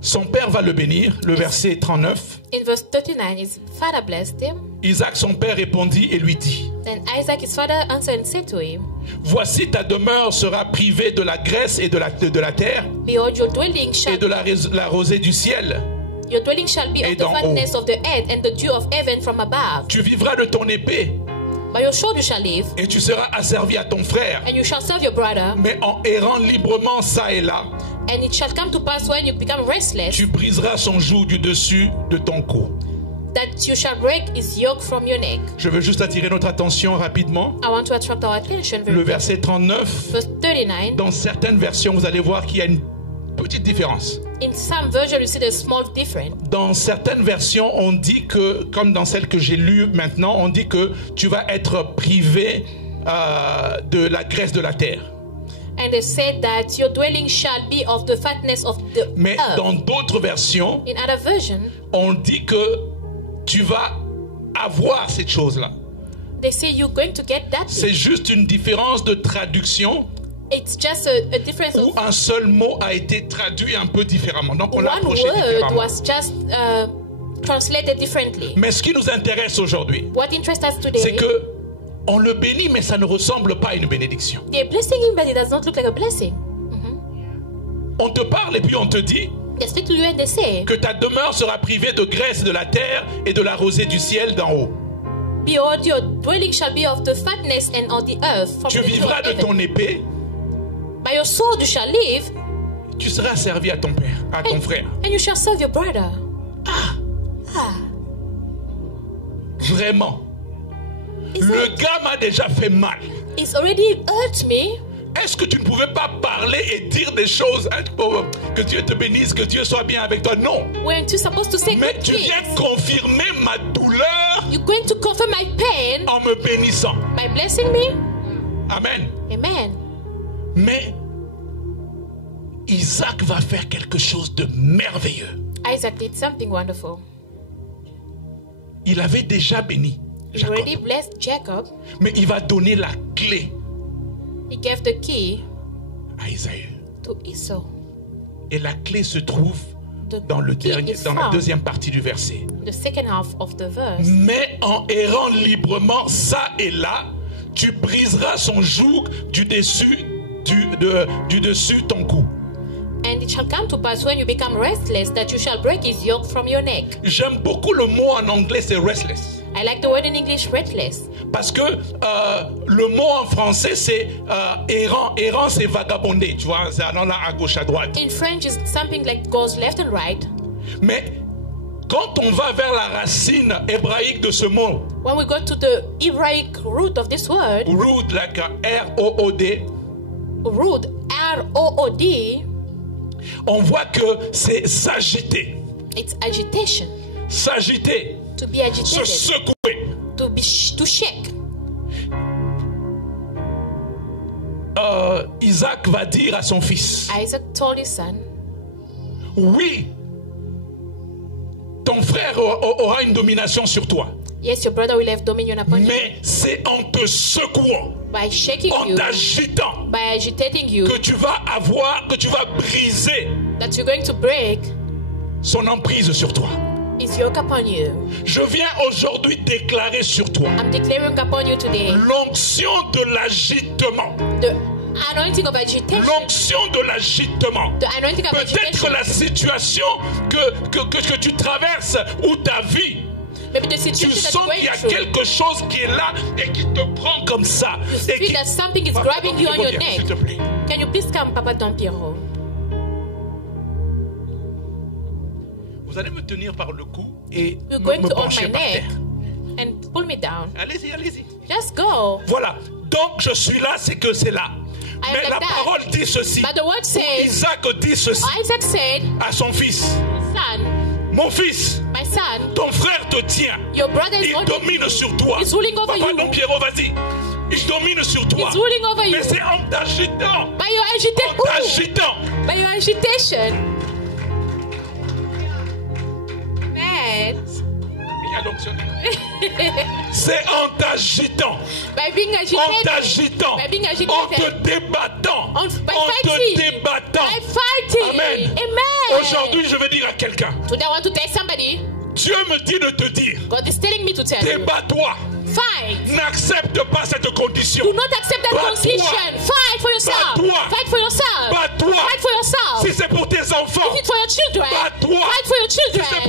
Son père va le bénir, le verset 39. In verse 39, his father blessed him. Isaac, son père, répondit et lui dit, Then Isaac, his father, answered and said to him, voici ta demeure sera privée de la graisse et de la terre behold, your dwelling et shall de la rosée du ciel. Your dwelling shall be et of the d'en haut. fatness of the earth and the dew of heaven from above. Tu vivras de ton épée By your sword you shall live, et tu seras asservi à ton frère. and you shall serve your brother. Mais en errant librement ça et là, And it shall come to pass when you become restless, tu briseras son joug du dessus de ton cou. that you shall break his yoke from your neck. Je veux juste attirer notre attention rapidement. I want to attract our attention very Le quickly. verset 39, Verse 39. dans certaines versions, vous allez voir qu'il y a une petite différence. In some version, you see the small difference. Dans certaines versions, on dit que, comme dans celle que j'ai lue maintenant, on dit que tu vas être privé de la graisse de la terre. And they said that your dwelling shall be of the fatness of the Mais earth. dans d'autres versions, In other version, on dit que tu vas avoir cette chose-là. they say you're going to get that. C'est juste une différence de traduction It's just a difference où of un seul mot a été traduit un peu différemment. Donc on l'a one approché word différemment. was just translated differently. Mais ce qui nous intéresse aujourd'hui, What interests us c'est today, que on le bénit, mais ça ne ressemble pas à une bénédiction. they're blessing him, but it does not look like a blessing. On te parle et puis on te dit They speak to you and they say, que ta demeure sera privée de graisse de la terre et de la rosée du ciel d'en haut. behold, your dwelling shall be of the fatness and of the earth. From Tu the dew vivras of de heaven. ton épée, By your sword you shall live, tu seras servi à ton père, à ton frère. and you shall serve your brother. Vraiment. It's, Le gars m'a déjà fait mal. it's already hurt me. Est-ce que tu ne pouvais pas parler et dire des choses, hein, que Dieu te bénisse, que Dieu soit bien avec toi? Non. Weren't you supposed to say Mais good tu things? viens confirmer ma douleur You're going to confirm my pain en me bénissant. by blessing me? Amen. Amen. Mais Isaac va faire quelque chose de merveilleux. Isaac did something wonderful. Il avait déjà béni He Jacob, already blessed Jacob. mais il va donner la clé He gave the key à Isaïe. to Esau. Et la clé se trouve The dans la key is deuxième found partie du verset. the second half of the verse. Mais en errant librement ça et là, tu briseras son joug du dessus ton cou. And it shall come to pass when you become restless that you shall break his yoke from your neck. J'aime beaucoup le mot en anglais, c'est restless. I like the word in English, restless. Parce que le mot en français, c'est errant. Errant, c'est vagabonder. Tu vois, c'est allant là à gauche, à droite. In French, it's something like goes left and right. Mais quand on va vers la racine hébraïque de ce mot, When we go to the Hebraic root of this word, rood, like R-O-O-D, root, R-O-O-D, on voit que c'est s'agiter. it's agitation. S'agiter, To be se agitated, secouer. to shake. Isaac va dire à son fils, Isaac told his son, oui, ton frère aura une domination sur toi. yes, your brother will have dominion upon you. Mais c'est en te secouant, By shaking en you, t'agitant, by agitating you, que tu vas briser that you're going to break son emprise sur toi. his yoke upon you. Je viens aujourd'hui déclarer sur toi I'm declaring upon you today l'onction de l'agitement. the anointing of agitation. L'onction de l'agitement. The anointing of Peut-être agitation. la situation que tu traverses ou ta vie, Maybe the tu situation that sens you're qu'il y a going through. quelque chose qui est là et qui te prend comme ça. You Et feel qui... that something is grabbing you on your Reviens, s'il te neck. plaît. Can you please come, Papa Don Piero? Vous allez me tenir par le cou et You're me going to hold pencher my par neck terre. and pull me down. Allez-y, allez-y. Just go. Voilà. Donc je suis là, c'est que c'est là. I am Mais like la that. parole dit ceci. But the word says, Isaac dit ceci Isaac said, à son fils. son, Mon fils, my son, ton frère te tient. your brother is Il holding domine you. sur toi. He's ruling over Papa you. Don Piero, vas-y. Il domine sur toi. He's ruling over you. Mais c'est en t'agitant. By your agitation. En t'agitant. By your agitation. Man. Il y a l'onction. C'est en t'agitant. By being En agitated. t'agitant. By being En agitated. te débattant. By En te fighting. débattant. By fighting. Amen. Amen. Aujourd'hui, je vais dire à quelqu'un. Today I want to tell somebody, Dieu me dit de te dire. God is telling me to tell you, Débat-toi. fight. N'accepte pas cette condition. Do not accept that Bats-toi. condition. Fight for yourself. Bats-toi. Fight for yourself. Bats-toi. Fight for yourself. Si c'est pour tes enfants, Is it for your children? Bats-toi. Fight for your si c'est children.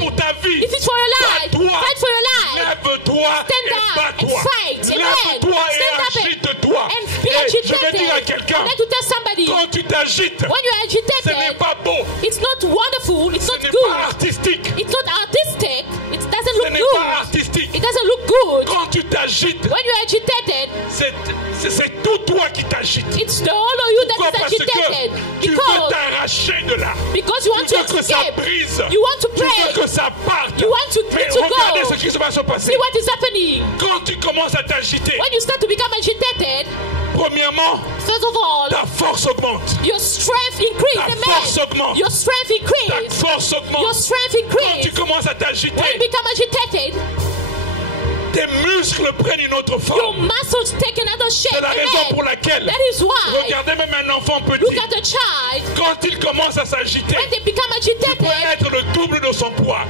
If it's for your life, bats-toi. fight for your life. Lève-toi Stand et up and bats-toi. fight. Amen. Lève-toi et Stand up agite-toi. and be Et je vais agitated. dire à quelqu'un, I'd like to tell somebody, quand tu t'agites, when you're ce n'est agitated, pas beau, it's not wonderful, it's ce not n'est good, pas artistique, it's not artistic, it doesn't ce look n'est pas good. artistique. It doesn't look good. Quand tu t'agites, When you're agitated, c'est tout toi qui t'agite. it's the whole of you Pourquoi? that Parce is agitated. que tu veux t'arracher de là. Because you want Tu to veux que ça escape. brise. You want to Tu veux break. que ça parte. You want to Mais to regardez go. ce qui va se passer. See what is happening. Quand tu commences à t'agiter, When you start to become agitated, premièrement, first of all, ta force augmente. your strength increase. Ta Amen. force augmente. Your strength Ta increase. force Your augmente. strength Quand tu increase. commences à When you t'agiter, become agitated, tes muscles prennent une autre your forme. muscles take another shape. C'est la raison Amen. pour laquelle, That is why, regardez même un enfant look petit, at the child. quand il commence à s'agiter, When they become peut agitated, être le double de son poids.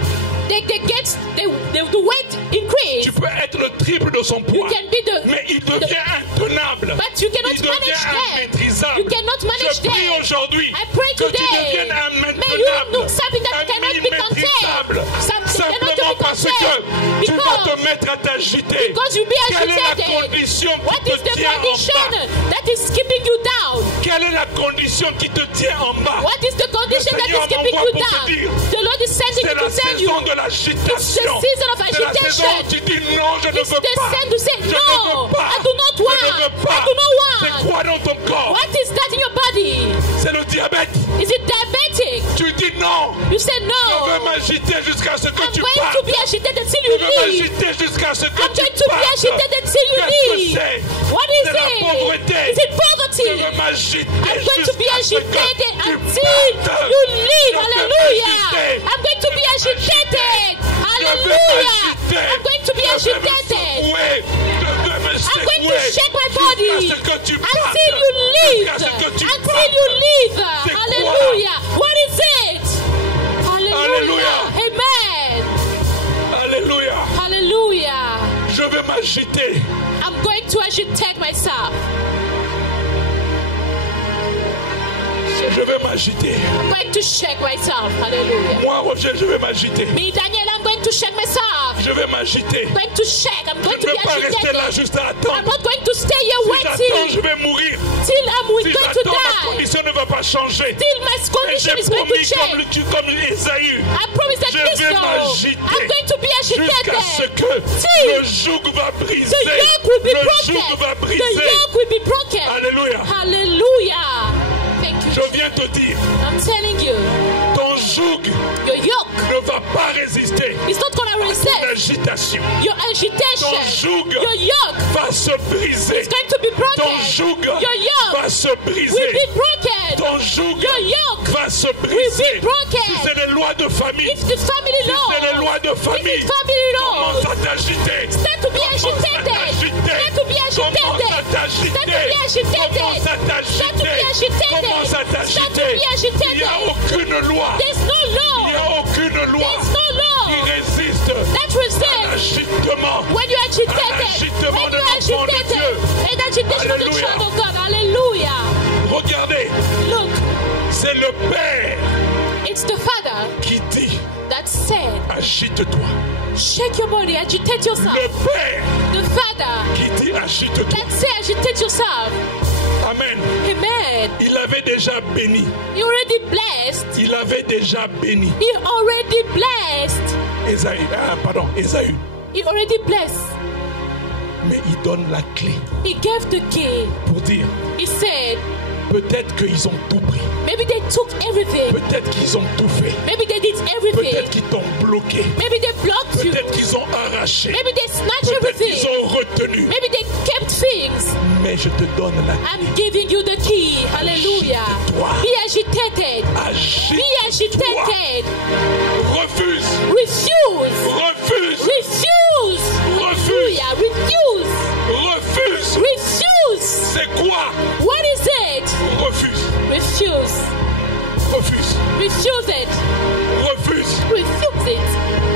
the weight increase. Tu peux être le triple de son You poids. can be the, Mais il devient intenable. but you cannot Il devient manage them. immaîtrisable. You cannot manage Je prie them. aujourd'hui I pray que tu today. deviennes May you immaîtrisable. look something that cannot be Immaîtrisable. contained. Something Simplement cannot be parce que contained. tu vas te Because, mettre à t'agiter. because you be Quelle est la agitated. condition What qui is te the tient en condition bas? that is keeping you down? Quelle est la condition qui te tient en bas? What is the condition that Seigneur is keeping m'envoie you pour te down? dire, The Lord is sending C'est me la to tell saison you. de l'agitation. It's the season of C'est la saison où agitation. tu dis non, je ne It's veux the pas. season to say, Je ne no, veux pas. I do not Je want. ne veux pas. I do not want. C'est quoi dans ton corps? What is that in your body? C'est le diabète. Is it diabetic? Tu dis non. You say Je no. veux m'agiter jusqu'à ce que I'm tu going partes. to be agitated until Je you veux leave. m'agiter jusqu'à ce que I'm tu going to be partes. agitated until you Qu'est-ce que leave. c'est? What is C'est la it? pauvreté. Is it Je poverty? veux m'agiter I'm going to be jusqu'à ce que agitated tu until partes. you leave. Je veux Hallelujah. m'agiter. I'm going to be agitated. Hallelujah. I'm going to be agitated. I'm going to shake my body until you leave. Until you leave. Hallelujah. What is it? Hallelujah. Amen. Alléluia. Hallelujah. Je vais m'agiter. I'm going to agitate myself. Je vais m'agiter. I'm going to shake myself. Hallelujah. Moi, Roger, je vais m'agiter. Me, Daniel, I'm going to shake myself. Je vais m'agiter. I'm going to shake. I'm Je going ne to vais be pas rester là agitated. juste à I'm attendre. not going to stay here Si j'attends, je waiting vais mourir. till I'm Si going to j'attends, ma die. condition ne va pas changer. Till my Et condition j'ai is going to promis change. comme Esaü, I promise that je vais Christ, m'agiter I'm going to be jusqu'à ce agitated. que Till le joug va briser. the yoke will be Le broken. joug va The briser. yoke will be broken. Alléluia. Hallelujah. Thank you. Je viens te dire, I'm telling you, ton joug your yoke ne va pas résister is not going to à resist ton agitation. your Ton agitation. joug Your yoke va se briser. is going to be broken. Ton joug Your yoke va se will briser. be broken. Ton joug Your yoke va se will briser. be broken. Si c'est les lois de famille, If the family si c'est les laws, lois de if famille, the family commence laws, à t'agiter. start to be agitated. Start to be Commence à agitated. t'agiter. Start to be agitated. Commence à Start to be t'agiter. agitated. Commence à Start to t'agiter. be agitated. Il n'y a aucune loi. There's no Il n'y law. a aucune loi There's no qui law résiste that resists l'agitement. when you're agitated. l'agitement When de you're l'enfant de agitated. Dieu. And agitation of the Alléluia. child of God. Hallelujah. Regardez, Look, c'est le Père it's the Father qui dit that said, agite-toi. shake your body, agitate yourself. Le Père The Father qui dit agite-toi. that said, agitate yourself. Amen. Amen. Il avait déjà béni. He already blessed. Il avait déjà béni. He already blessed. Esaü. He already blessed. Mais il donne la clé He gave the key. pour dire, He said, peut-être qu'ils ont tout pris. maybe they took everything. Peut-être qu'ils ont tout fait. Maybe they did everything. Peut-être qu'ils t'ont bloqué. Maybe they blocked you. Peut-être qu'ils ont arraché. Maybe they snatched Peut-être qu'ils everything. ont retenu. Maybe they kept things. Mais je te donne la clé. I'm giving you the key. Hallelujah. Agite-toi. Be agitated. Be Agite-toi. agitated. Refuse. Refuse. Refuse. Refuse. Hallelujah. Refuse. Refuse. Refuse. C'est quoi? What is it? Refuse. Refuse. Refuse. Refuse it. Refuse. Refuse it.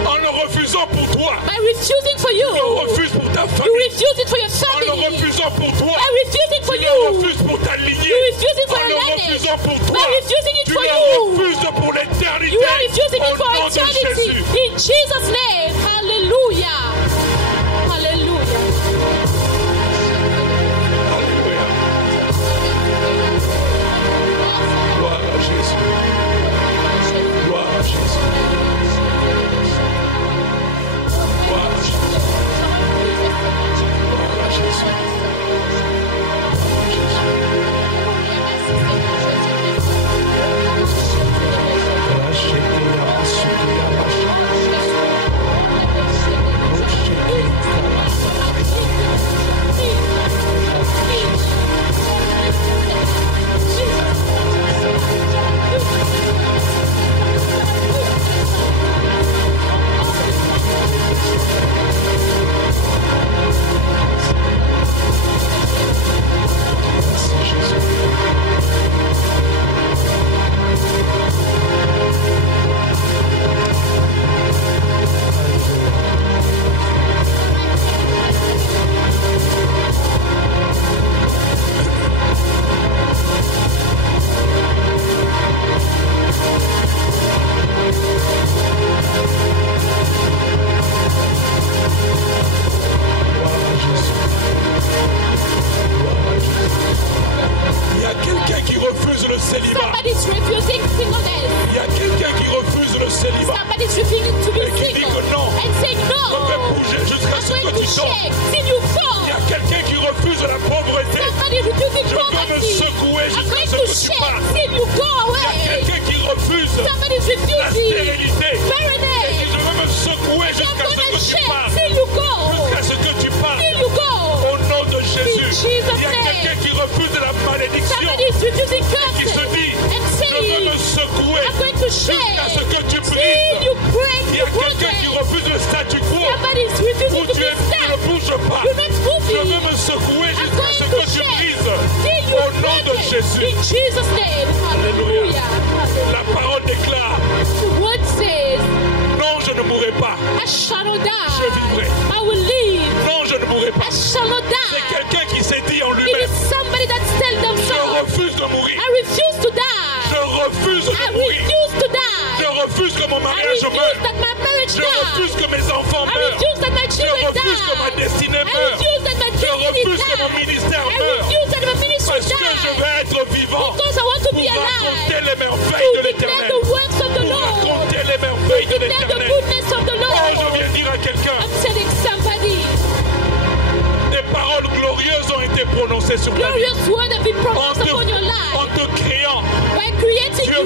En le refusant pour toi. By refusing for you. Tu le refuses pour ta You famille. refuse it for your En le family. refusant pour toi. By refusing for Tu le you. refuses pour ta lignée. You refuse it for En your le lineage. refusant pour By toi. refusing it Tu for le you. refuses pour l'éternité. You are refusing Au it for nom de eternity. Jésus. In Jesus' name. Hallelujah. Hallelujah. Alléluia. Gloire à Jésus. Gloire à Jésus. Gloire à Jésus. Gloire à Jésus. Il y a quelqu'un qui refuse le célibat. Somebody's refusing singleness. Il y a quelqu'un qui refuse le célibat. Somebody's refusing to be Et qui dit single. que non. And saying Je vais no. bouger jusqu'à I'm ce que going to tu tombes. shake till you Il y fall. a quelqu'un qui refuse la pauvreté. Somebody's refusing Je veux me poverty. secouer I'm jusqu'à going ce to que tu shake partes. till you go Il y a away. quelqu'un qui refuse Somebody's la refusing stérilité. Et barrenness. je veux me secouer I'm jusqu'à ce going que to tu shake partes. till you go. Jusqu'à ce que tu partes. Till you go. Au nom de Jésus. In Jesus' Il y a name. quelqu'un qui refuse la malédiction. Somebody's refusing Qui se curses. dit, And je veux saying, me secouer I'm going to jusqu'à shake ce que tu till brises. you break Il y a the quelqu'un qui broken. refuse le statu quo. Somebody's Où refusing to tu be ne stuck. bouges pas. You're not Je moving. veux me secouer I'm jusqu'à ce going que to tu shake brises. till you Au nom de break it. Jésus. In Jesus' name. Alléluia. Hallelujah. La parole déclare, The word says, non, je ne mourrai pas. I shall not Je die. vivrai. I will live. Non, je ne mourrai pas. I shall not C'est die. quelqu'un qui s'est dit en It lui-même, is somebody that tells je themselves, refuse de mourir. I refuse to die. Je refuse de I mourir. refuse to Je die. refuse que mon I mariage refuse meure. that my marriage Je refuse die. que mes enfants I meurent. refuse that my Je children refuse que ma die. destinée I meure. refuse that my Je destiny refuse que mon die. ministère I meure. refuse that my ministry Parce que je die. vais être vivant Because I want to pour be raconter alive. les merveilles de To declare l'éternel. the works of the Pour Lord. raconter les merveilles de Declare the l'éternel. goodness of the Oh, je Lord. viens dire à quelqu'un, I'm telling somebody, des paroles glorieuses ont été prononcées sur ta vie. glorious word have been En pronounced te, upon your en life. te créant, By creating you,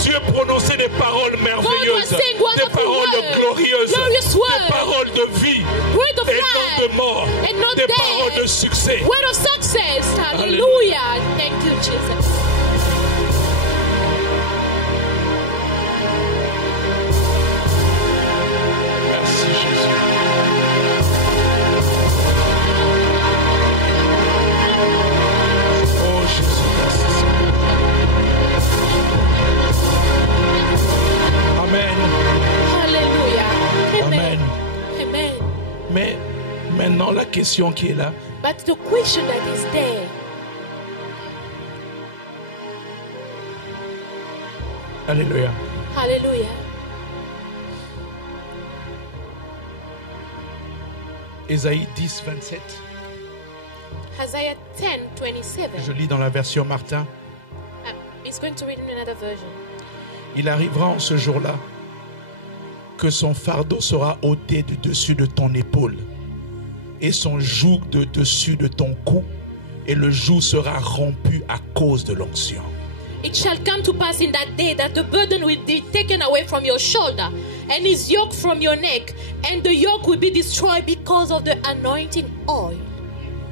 Dieu prononcé des paroles God was merveilleuses, saying des wonderful paroles words, glorieuses, glorious des words, paroles de vie word of et non de life, mort, and not des death. paroles de succès. word of success. Hallelujah. Thank you, Jesus. Merci Jésus. Oh Jésus, merci Seigneur. Amen. Hallelujah. Amen. Amen. Mais maintenant la question qui est là, But the question that is there, alléluia. hallelujah. Ésaïe 10, 27. Isaiah 10:27. Je lis dans la version Martin. He's going to read in another version. Il arrivera en ce jour-là que son fardeau sera ôté du dessus de ton épaule et son joug de dessus de ton cou, et le joug sera rompu à cause de l'onction. It shall come to pass in that day that the burden will be taken away from your shoulder and his yoke from your neck, and the yoke will be destroyed because of the anointing oil.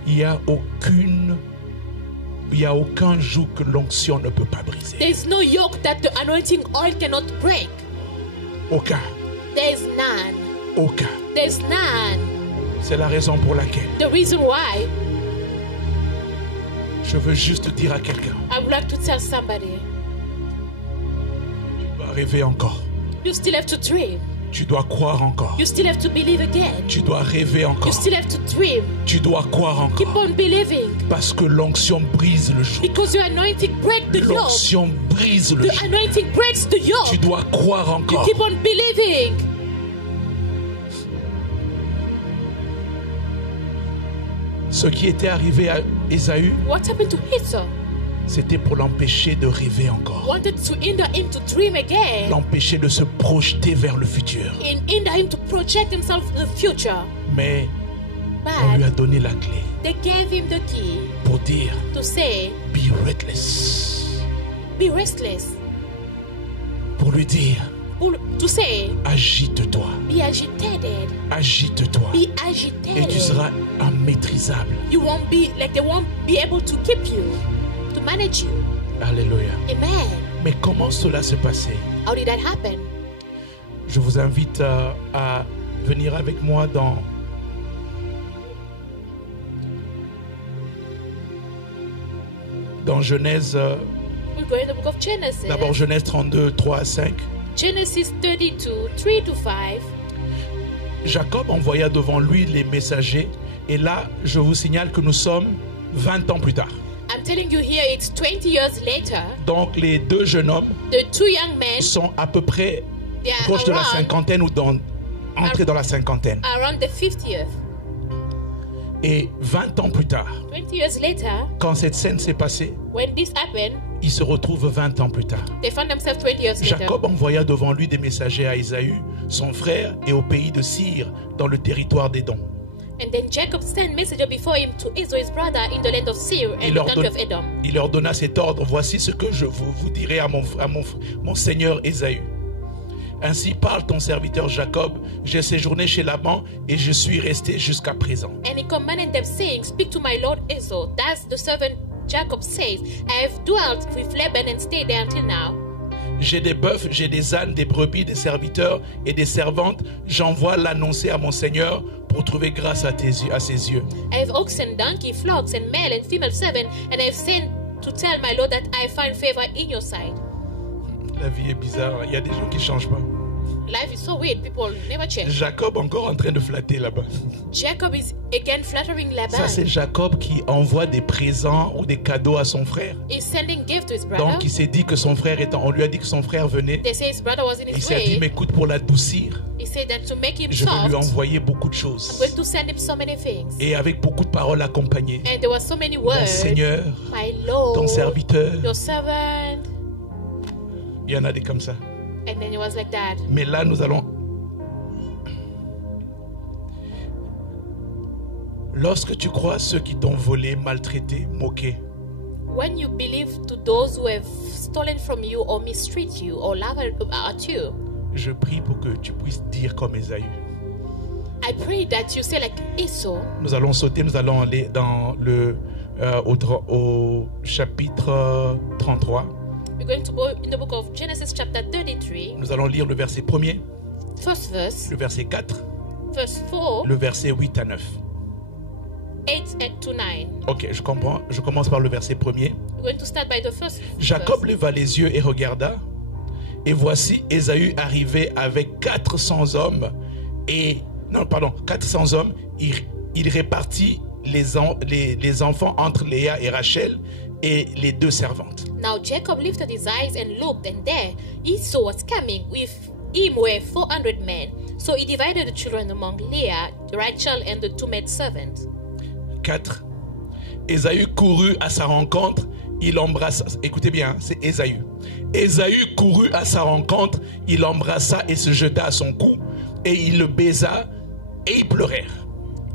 Il n'y a aucun joug que l'onction ne peut pas briser. There is no yoke that the anointing oil cannot break. Aucun. There is none. Aucun. There is none. C'est la raison pour laquelle The reason why je veux juste dire à quelqu'un, I would like to tell somebody, tu vas rêver encore. you still have to dream. Tu dois croire encore. You still have to believe again. Tu dois rêver You encore. still have to dream. Tu dois croire Keep encore. on believing. Parce que l'onction brise le joug. Because your anointing breaks the yoke. L'onction brise le The joug. anointing breaks the Tu yoke. dois croire You encore. keep on believing. Ce qui était arrivé à Ésaü, What happened to Esau? c'était pour l'empêcher de rêver encore. Wanted to hinder him to dream again. L'empêcher de se projeter vers le futur. And hinder him to project himself to the future. Mais on lui But a donné la clé they gave him the key pour dire to say, be restless. be restless. Pour lui dire To say, agite-toi. be agitated. Agite-toi. Be Et tu agitated. seras immaîtrisable. You won't be like they won't be able to keep you, to manage you. Alléluia. Amen. Mais comment cela se passait? How did that happen? Je vous invite à venir avec moi dans Genèse, We'll go in the book of Genesis. d'abord Genèse 32, 3 à 5. Genesis 32, 3 to 5. Jacob envoya devant lui les messagers. Et là, je vous signale que nous sommes 20 ans plus tard. I'm telling you here, it's 20 years later. Donc les deux jeunes hommes The two young men sont à peu près they are proches de la around, cinquantaine ou entrés dans la cinquantaine. around the 50th. Et 20 ans plus tard, 20 years later, quand cette scène s'est passée, when this happened, ils se retrouvent 20 ans plus tard. they found themselves 20 years later. Jacob envoya devant lui des messagers à Ésaü, son frère, et au pays de Syr, dans le territoire d'Édom. And then Jacob sent messenger before him to Esau his brother in the land of Seir and the country of Edom. Il leur donna cet ordre: voici ce que je vous dirai à mon seigneur Ésaü. Ainsi parle ton serviteur Jacob, j'ai séjourné chez Laban et je suis resté jusqu'à présent. And he commanded them, saying, Speak to my lord Esau. Thus the servant Jacob says, I have dwelt with Laban and stayed there until now. J'ai des bœufs, j'ai des ânes, des brebis, des serviteurs et des servantes. J'envoie l'annoncer à mon Seigneur pour trouver grâce à ses yeux. I have oxen, donkey, flocks, and male and female servant, and I have sent to tell my lord that I find favor in your sight. La vie est bizarre, il y a des gens qui ne changent pas. Life is so weird, people never change. Jacob encore en train de flatter là-bas. Jacob is again flattering Ça, Laban. c'est Jacob qui envoie des présents ou des cadeaux à son frère. He's sending gift to his brother. Donc il s'est dit que son frère on lui a dit que son frère venait. They say his brother was in Il his s'est dit, mais way. écoute, pour l'adoucir, He said that to make him je vais lui soft, envoyer beaucoup de I'm choses. going to send him so many things. Et avec beaucoup de paroles accompagnées. And there were so many Mon words. Seigneur, My Lord, ton serviteur. your servant. Il y en a des comme ça. And then it was like that. Mais là, nous allons... Lorsque tu crois à ceux qui t'ont volé, maltraité, moqué, When you believe to those who have stolen from you or mistreat you or laugh at you, je prie pour que tu puisses dire comme Ésaü. I pray that you say like Esau. Nous allons sauter, nous allons aller dans au chapitre 33. We're going to go in the book of Genesis chapter 33, Nous allons lire le verset 1er, first verse, le verset 4, verse 4, le verset 8 à 9. 8 to 9. Ok, je comprends. Je commence par le verset 1er. We're going to start by the first Jacob verse. leva les yeux et regarda, et voici Ésaü arrivait avec 400 hommes, 400 hommes, il répartit les enfants entre Léa et Rachel et les deux servantes. Now Jacob lifted his eyes and looked, and there Esau was coming. With him were 400 men. So he divided the children among Leah, Rachel, and the two maid servants. 4. Ésaü courut à sa rencontre, il l'embrassa. Écoutez bien, c'est Ésaü. Ésaü courut à sa rencontre, il l'embrassa et se jeta à son cou, et il le baisa, et ils pleurèrent.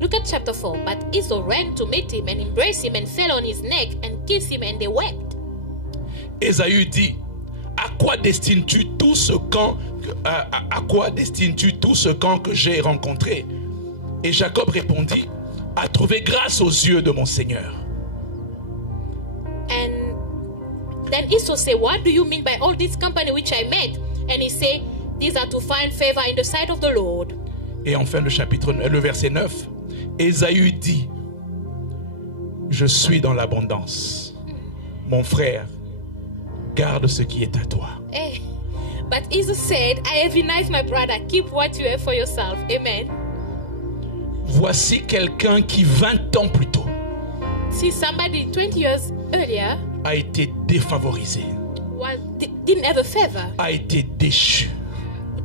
Look at chapter 4. But Esau ran to meet him and embraced him and fell on his neck and kissed him, and they wept. Ésaü dit: à quoi destines-tu tout ce camp que j'ai rencontré? Et Jacob répondit: à trouver grâce aux yeux de mon Seigneur. And then Esau said, What do you mean by all this company which I met? And he said, These are to find favor in the sight of the Lord. Et enfin le verset 9, Ésaü dit: je suis dans l'abondance. Mon frère, garde ce qui est à toi. But Jesus said, I have enough, my brother. Keep what you have for yourself. Amen. Voici quelqu'un qui 20 ans plus tôt See, somebody 20 years earlier a été défavorisé, didn't have a favor. a été déchu,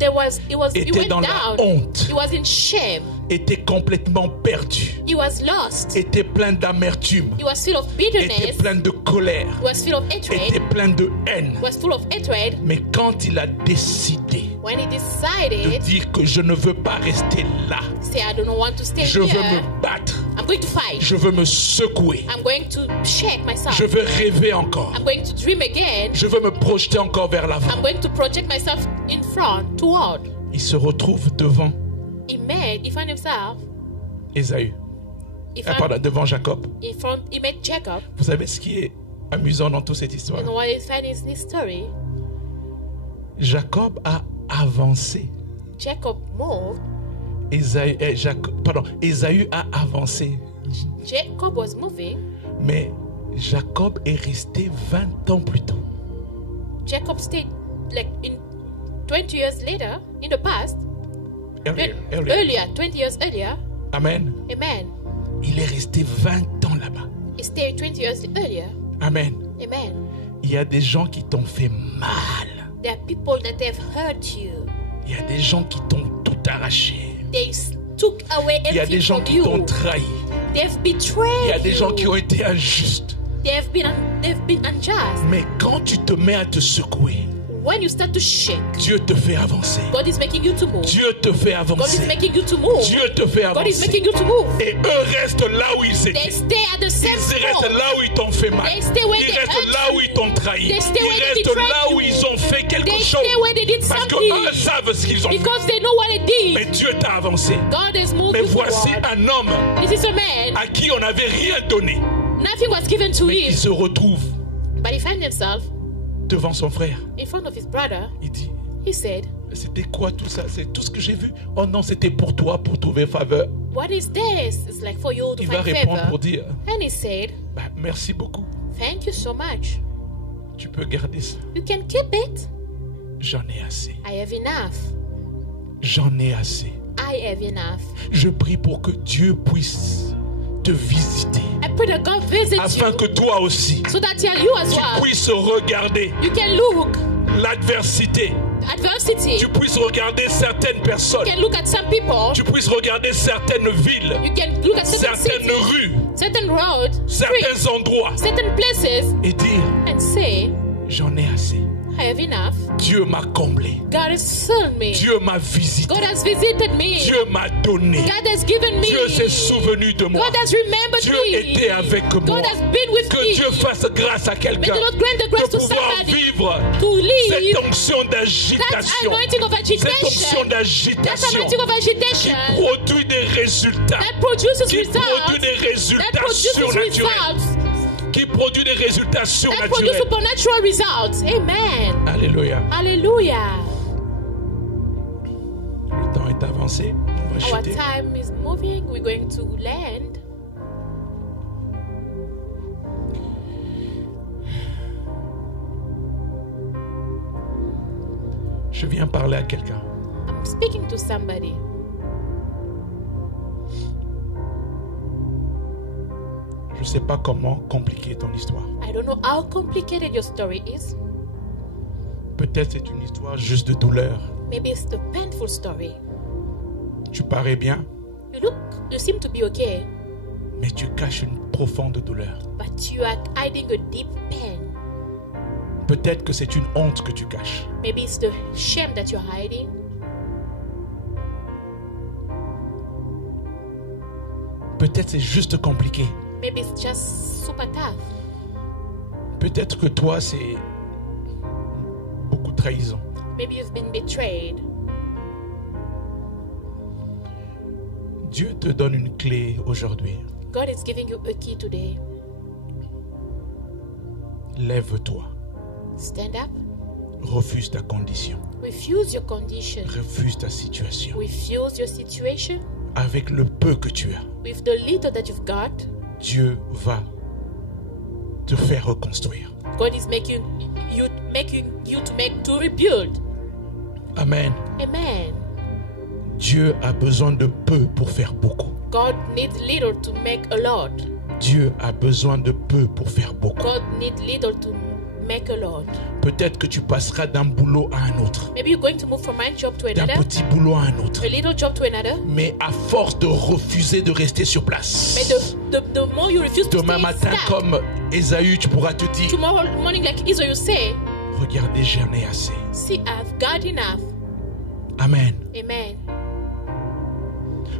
He était went dans la down. honte, He was in shame. était complètement perdu, He was lost. était plein d'amertume, He was full of était bitterness. plein de colère, He was full of était hatred. plein de haine. He was full of hatred. Mais quand il a décidé When he de decided, dire que je ne veux pas rester là, say, I don't want to stay je veux here. me battre, I'm going to fight. je veux me secouer, I'm going to shake myself. je veux rêver encore, I'm going to dream again. je veux me projeter encore vers l'avant. I'm going to project myself in front, toward. Il se retrouve devant He found himself Ésaü, devant Jacob. he met Jacob. Vous savez ce qui est amusant dans toute cette histoire? You know what is funny in this story? Jacob a avancé. Jacob moved. Ésaü a avancé. Jacob was moving. Mais Jacob est resté 20 ans plus tôt. Jacob stayed like in 20 years later, in the past, earlier, 20 years earlier. Amen. Amen. Il est resté 20 ans là-bas. He stayed 20 years earlier. Amen. Amen. Il y a des gens qui t'ont fait mal. There are people that have hurt you. Il y a des gens qui t'ont tout arraché. They took away Il y a des everything gens from qui t'ont you. trahi. They have betrayed Il y a des gens qui you. ont été injustes. They've been unjust. Mais quand tu te mets à te secouer, When you start to shake, Dieu te fait avancer. God is making you to move. Dieu te fait God is avancer. making you to move. Dieu te fait God is avancer. making you to move. Et eux restent là où ils They étaient. stay at the same Ils restent spot. là où ils t'ont fait mal. They stay where Ils they restent hurt là où you. ils t'ont trahi. They stay Ils where they restent betrayed là où you. ils ont fait quelque They chose. stay where they did Parce something. qu'eux savent ce qu'ils ont fait. Because they know what they did. Mais Dieu t'a avancé. God has moved Mais you voici forward. un homme This is a man. à qui on n'avait rien donné. Nothing was given to Mais il him. se retrouve But he found himself devant son frère. in front of his brother. Il dit, He said, c'était quoi tout ça? C'est tout ce que j'ai vu. Oh non, c'était pour toi, pour trouver faveur. what is this? It's like for you to Il va find répondre favor. pour dire, And he said, bah, merci beaucoup. thank you so much. Tu peux garder ça. You can keep it. J'en ai assez. I have enough. J'en ai assez. I have enough. Je prie pour que Dieu puisse te visiter. I pray that God visits Afin you que toi aussi, so that you as tu well, puisses regarder you can look l'adversité. adversity. Tu puisses regarder certaines personnes. You can look at some people. Tu puisses regarder certaines villes, You can look at certain certaines cities, rues, certain roads, streets, certains endroits certain places, et dire, and say, j'en ai assez. I have enough. Dieu m'a comblé. God has filled me. Dieu m'a visité. God has visited me. Dieu m'a donné. God has given me. Dieu s'est souvenu de moi. God has remembered Dieu me. était avec moi. God has been with Que me. Dieu fasse grâce à May quelqu'un the Lord grant the grace de to pouvoir somebody vivre to live cette onction that d'agitation. anointing of Cette onction agitation. That d'agitation anointing of qui agitation produit des résultats. that produces Qui produit results. des That résultats produces surnaturels. results. Qui produit des résultats That produces surnaturels. supernatural results. Amen. Alléluia. Hallelujah. Le temps est avancé. On va Our chuter. time is moving. We're going to land. Je viens parler à quelqu'un. I'm speaking to somebody. Je ne sais pas comment compliquer ton histoire. I don't know how complicated your story is. Peut-être c'est une histoire juste de douleur. Maybe it's the painful story. Tu parais bien, You seem to be okay, mais tu caches une profonde douleur. but you are hiding a deep pain. Peut-être que c'est une honte que tu caches. Maybe it's the shame that you're hiding. Peut-être c'est juste compliqué. Maybe it's just super tough. Peut-être que toi c'est beaucoup de trahison. Maybe you've been betrayed. Dieu te donne une clé aujourd'hui. God is giving you a key today. Lève-toi. Stand up. Refuse ta condition. Refuse your condition. Refuse ta situation. Refuse your situation. Avec le peu que tu as, With the little that you've got, Dieu va te faire reconstruire. God is making you to rebuild. Amen. Amen. Dieu a besoin de peu pour faire beaucoup. God needs little to make a lot. Dieu a besoin de peu pour faire beaucoup. God needs little to make a lot. Peut-être que tu passeras d'un boulot à un autre, Maybe you're going to move from one job to d'un another, petit boulot à un autre. a little job to another. Mais à force de refuser de rester sur But place, the more you refuse to demain stay matin, stuck, comme Ésaü, tu pourras te dire, tomorrow morning, like Israel, you say, regardez, j'en ai assez. see, I've got enough. Amen. Amen.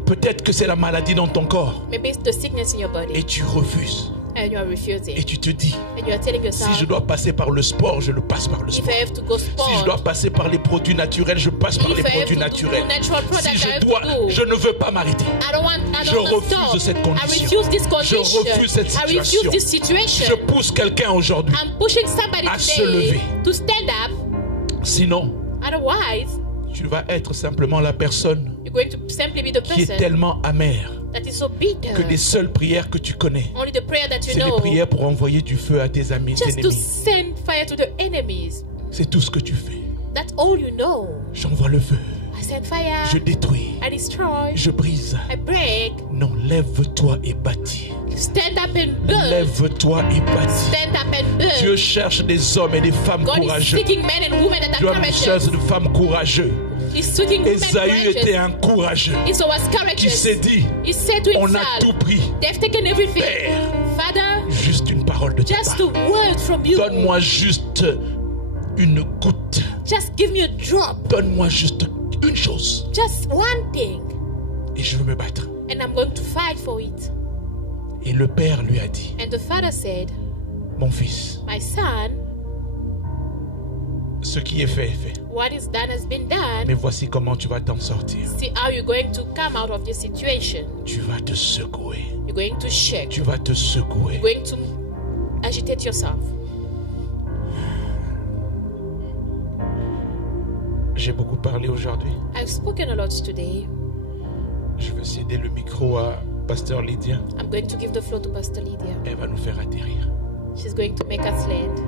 Peut-être que c'est la maladie dans ton corps Maybe it's the sickness in your et body tu refuses. and you are refusing. Et tu te dis, And you are telling si yourself, je dois passer par le sport, je le passe par le if sport. I have to go Si je dois sport, passer par les produits naturels, je passe par if les I have produits to naturels. do natural Si products, I je have dois, to do. je ne veux pas m'arrêter. I Je don't want to refuse stop. cette I condition. refuse this Je condition. refuse cette I refuse situation. this situation. Je pousse quelqu'un aujourd'hui. I'm pushing somebody à se today lever. to stand up. Sinon, Otherwise, tu vas être simplement la personne you're going to simply be the qui est person tellement amère that is so bitter. que les seules prières que tu connais, Only the prayer that you c'est les know, prières pour envoyer du feu à tes amis, tes just to ennemis. send fire to the enemies. C'est tout ce que tu fais. That's all you know. J'envoie le feu. I send fire. Je détruis. I destroy. Je brise. I break. Non, lève-toi et bâtis. Stand up and build. Lève-toi et bâtis. Stand up and build. Dieu cherche des hommes et des femmes God is courageux. seeking men and women that Dieu are cherche courageous. des femmes courageuses. He's seeking women Ésaü était courageous. un courageux Esau was qui courageous. s'est dit, He said to on a tout himself, pris. they've taken everything. Père, Father, juste une parole de ta just part. a word from you. Donne-moi juste une goutte. Just give me a drop. Donne-moi juste une chose. Just one thing. Et je veux me battre. And I'm going to fight for it. Et le père lui a dit, And the father said, mon fils, my son, ce qui est fait est fait. what is done has been done. Mais voici comment tu vas t'en sortir. See how you're going to come out of this situation. Tu vas te secouer. You're going to shake. Tu vas te secouer. You're going to agitate yourself. J'ai beaucoup parlé aujourd'hui. I've spoken a lot today. Je vais céder le micro à Pasteur Lydia. I'm going to give the floor to Pastor Lydia. Elle va nous faire atterrir. She's going to make us land.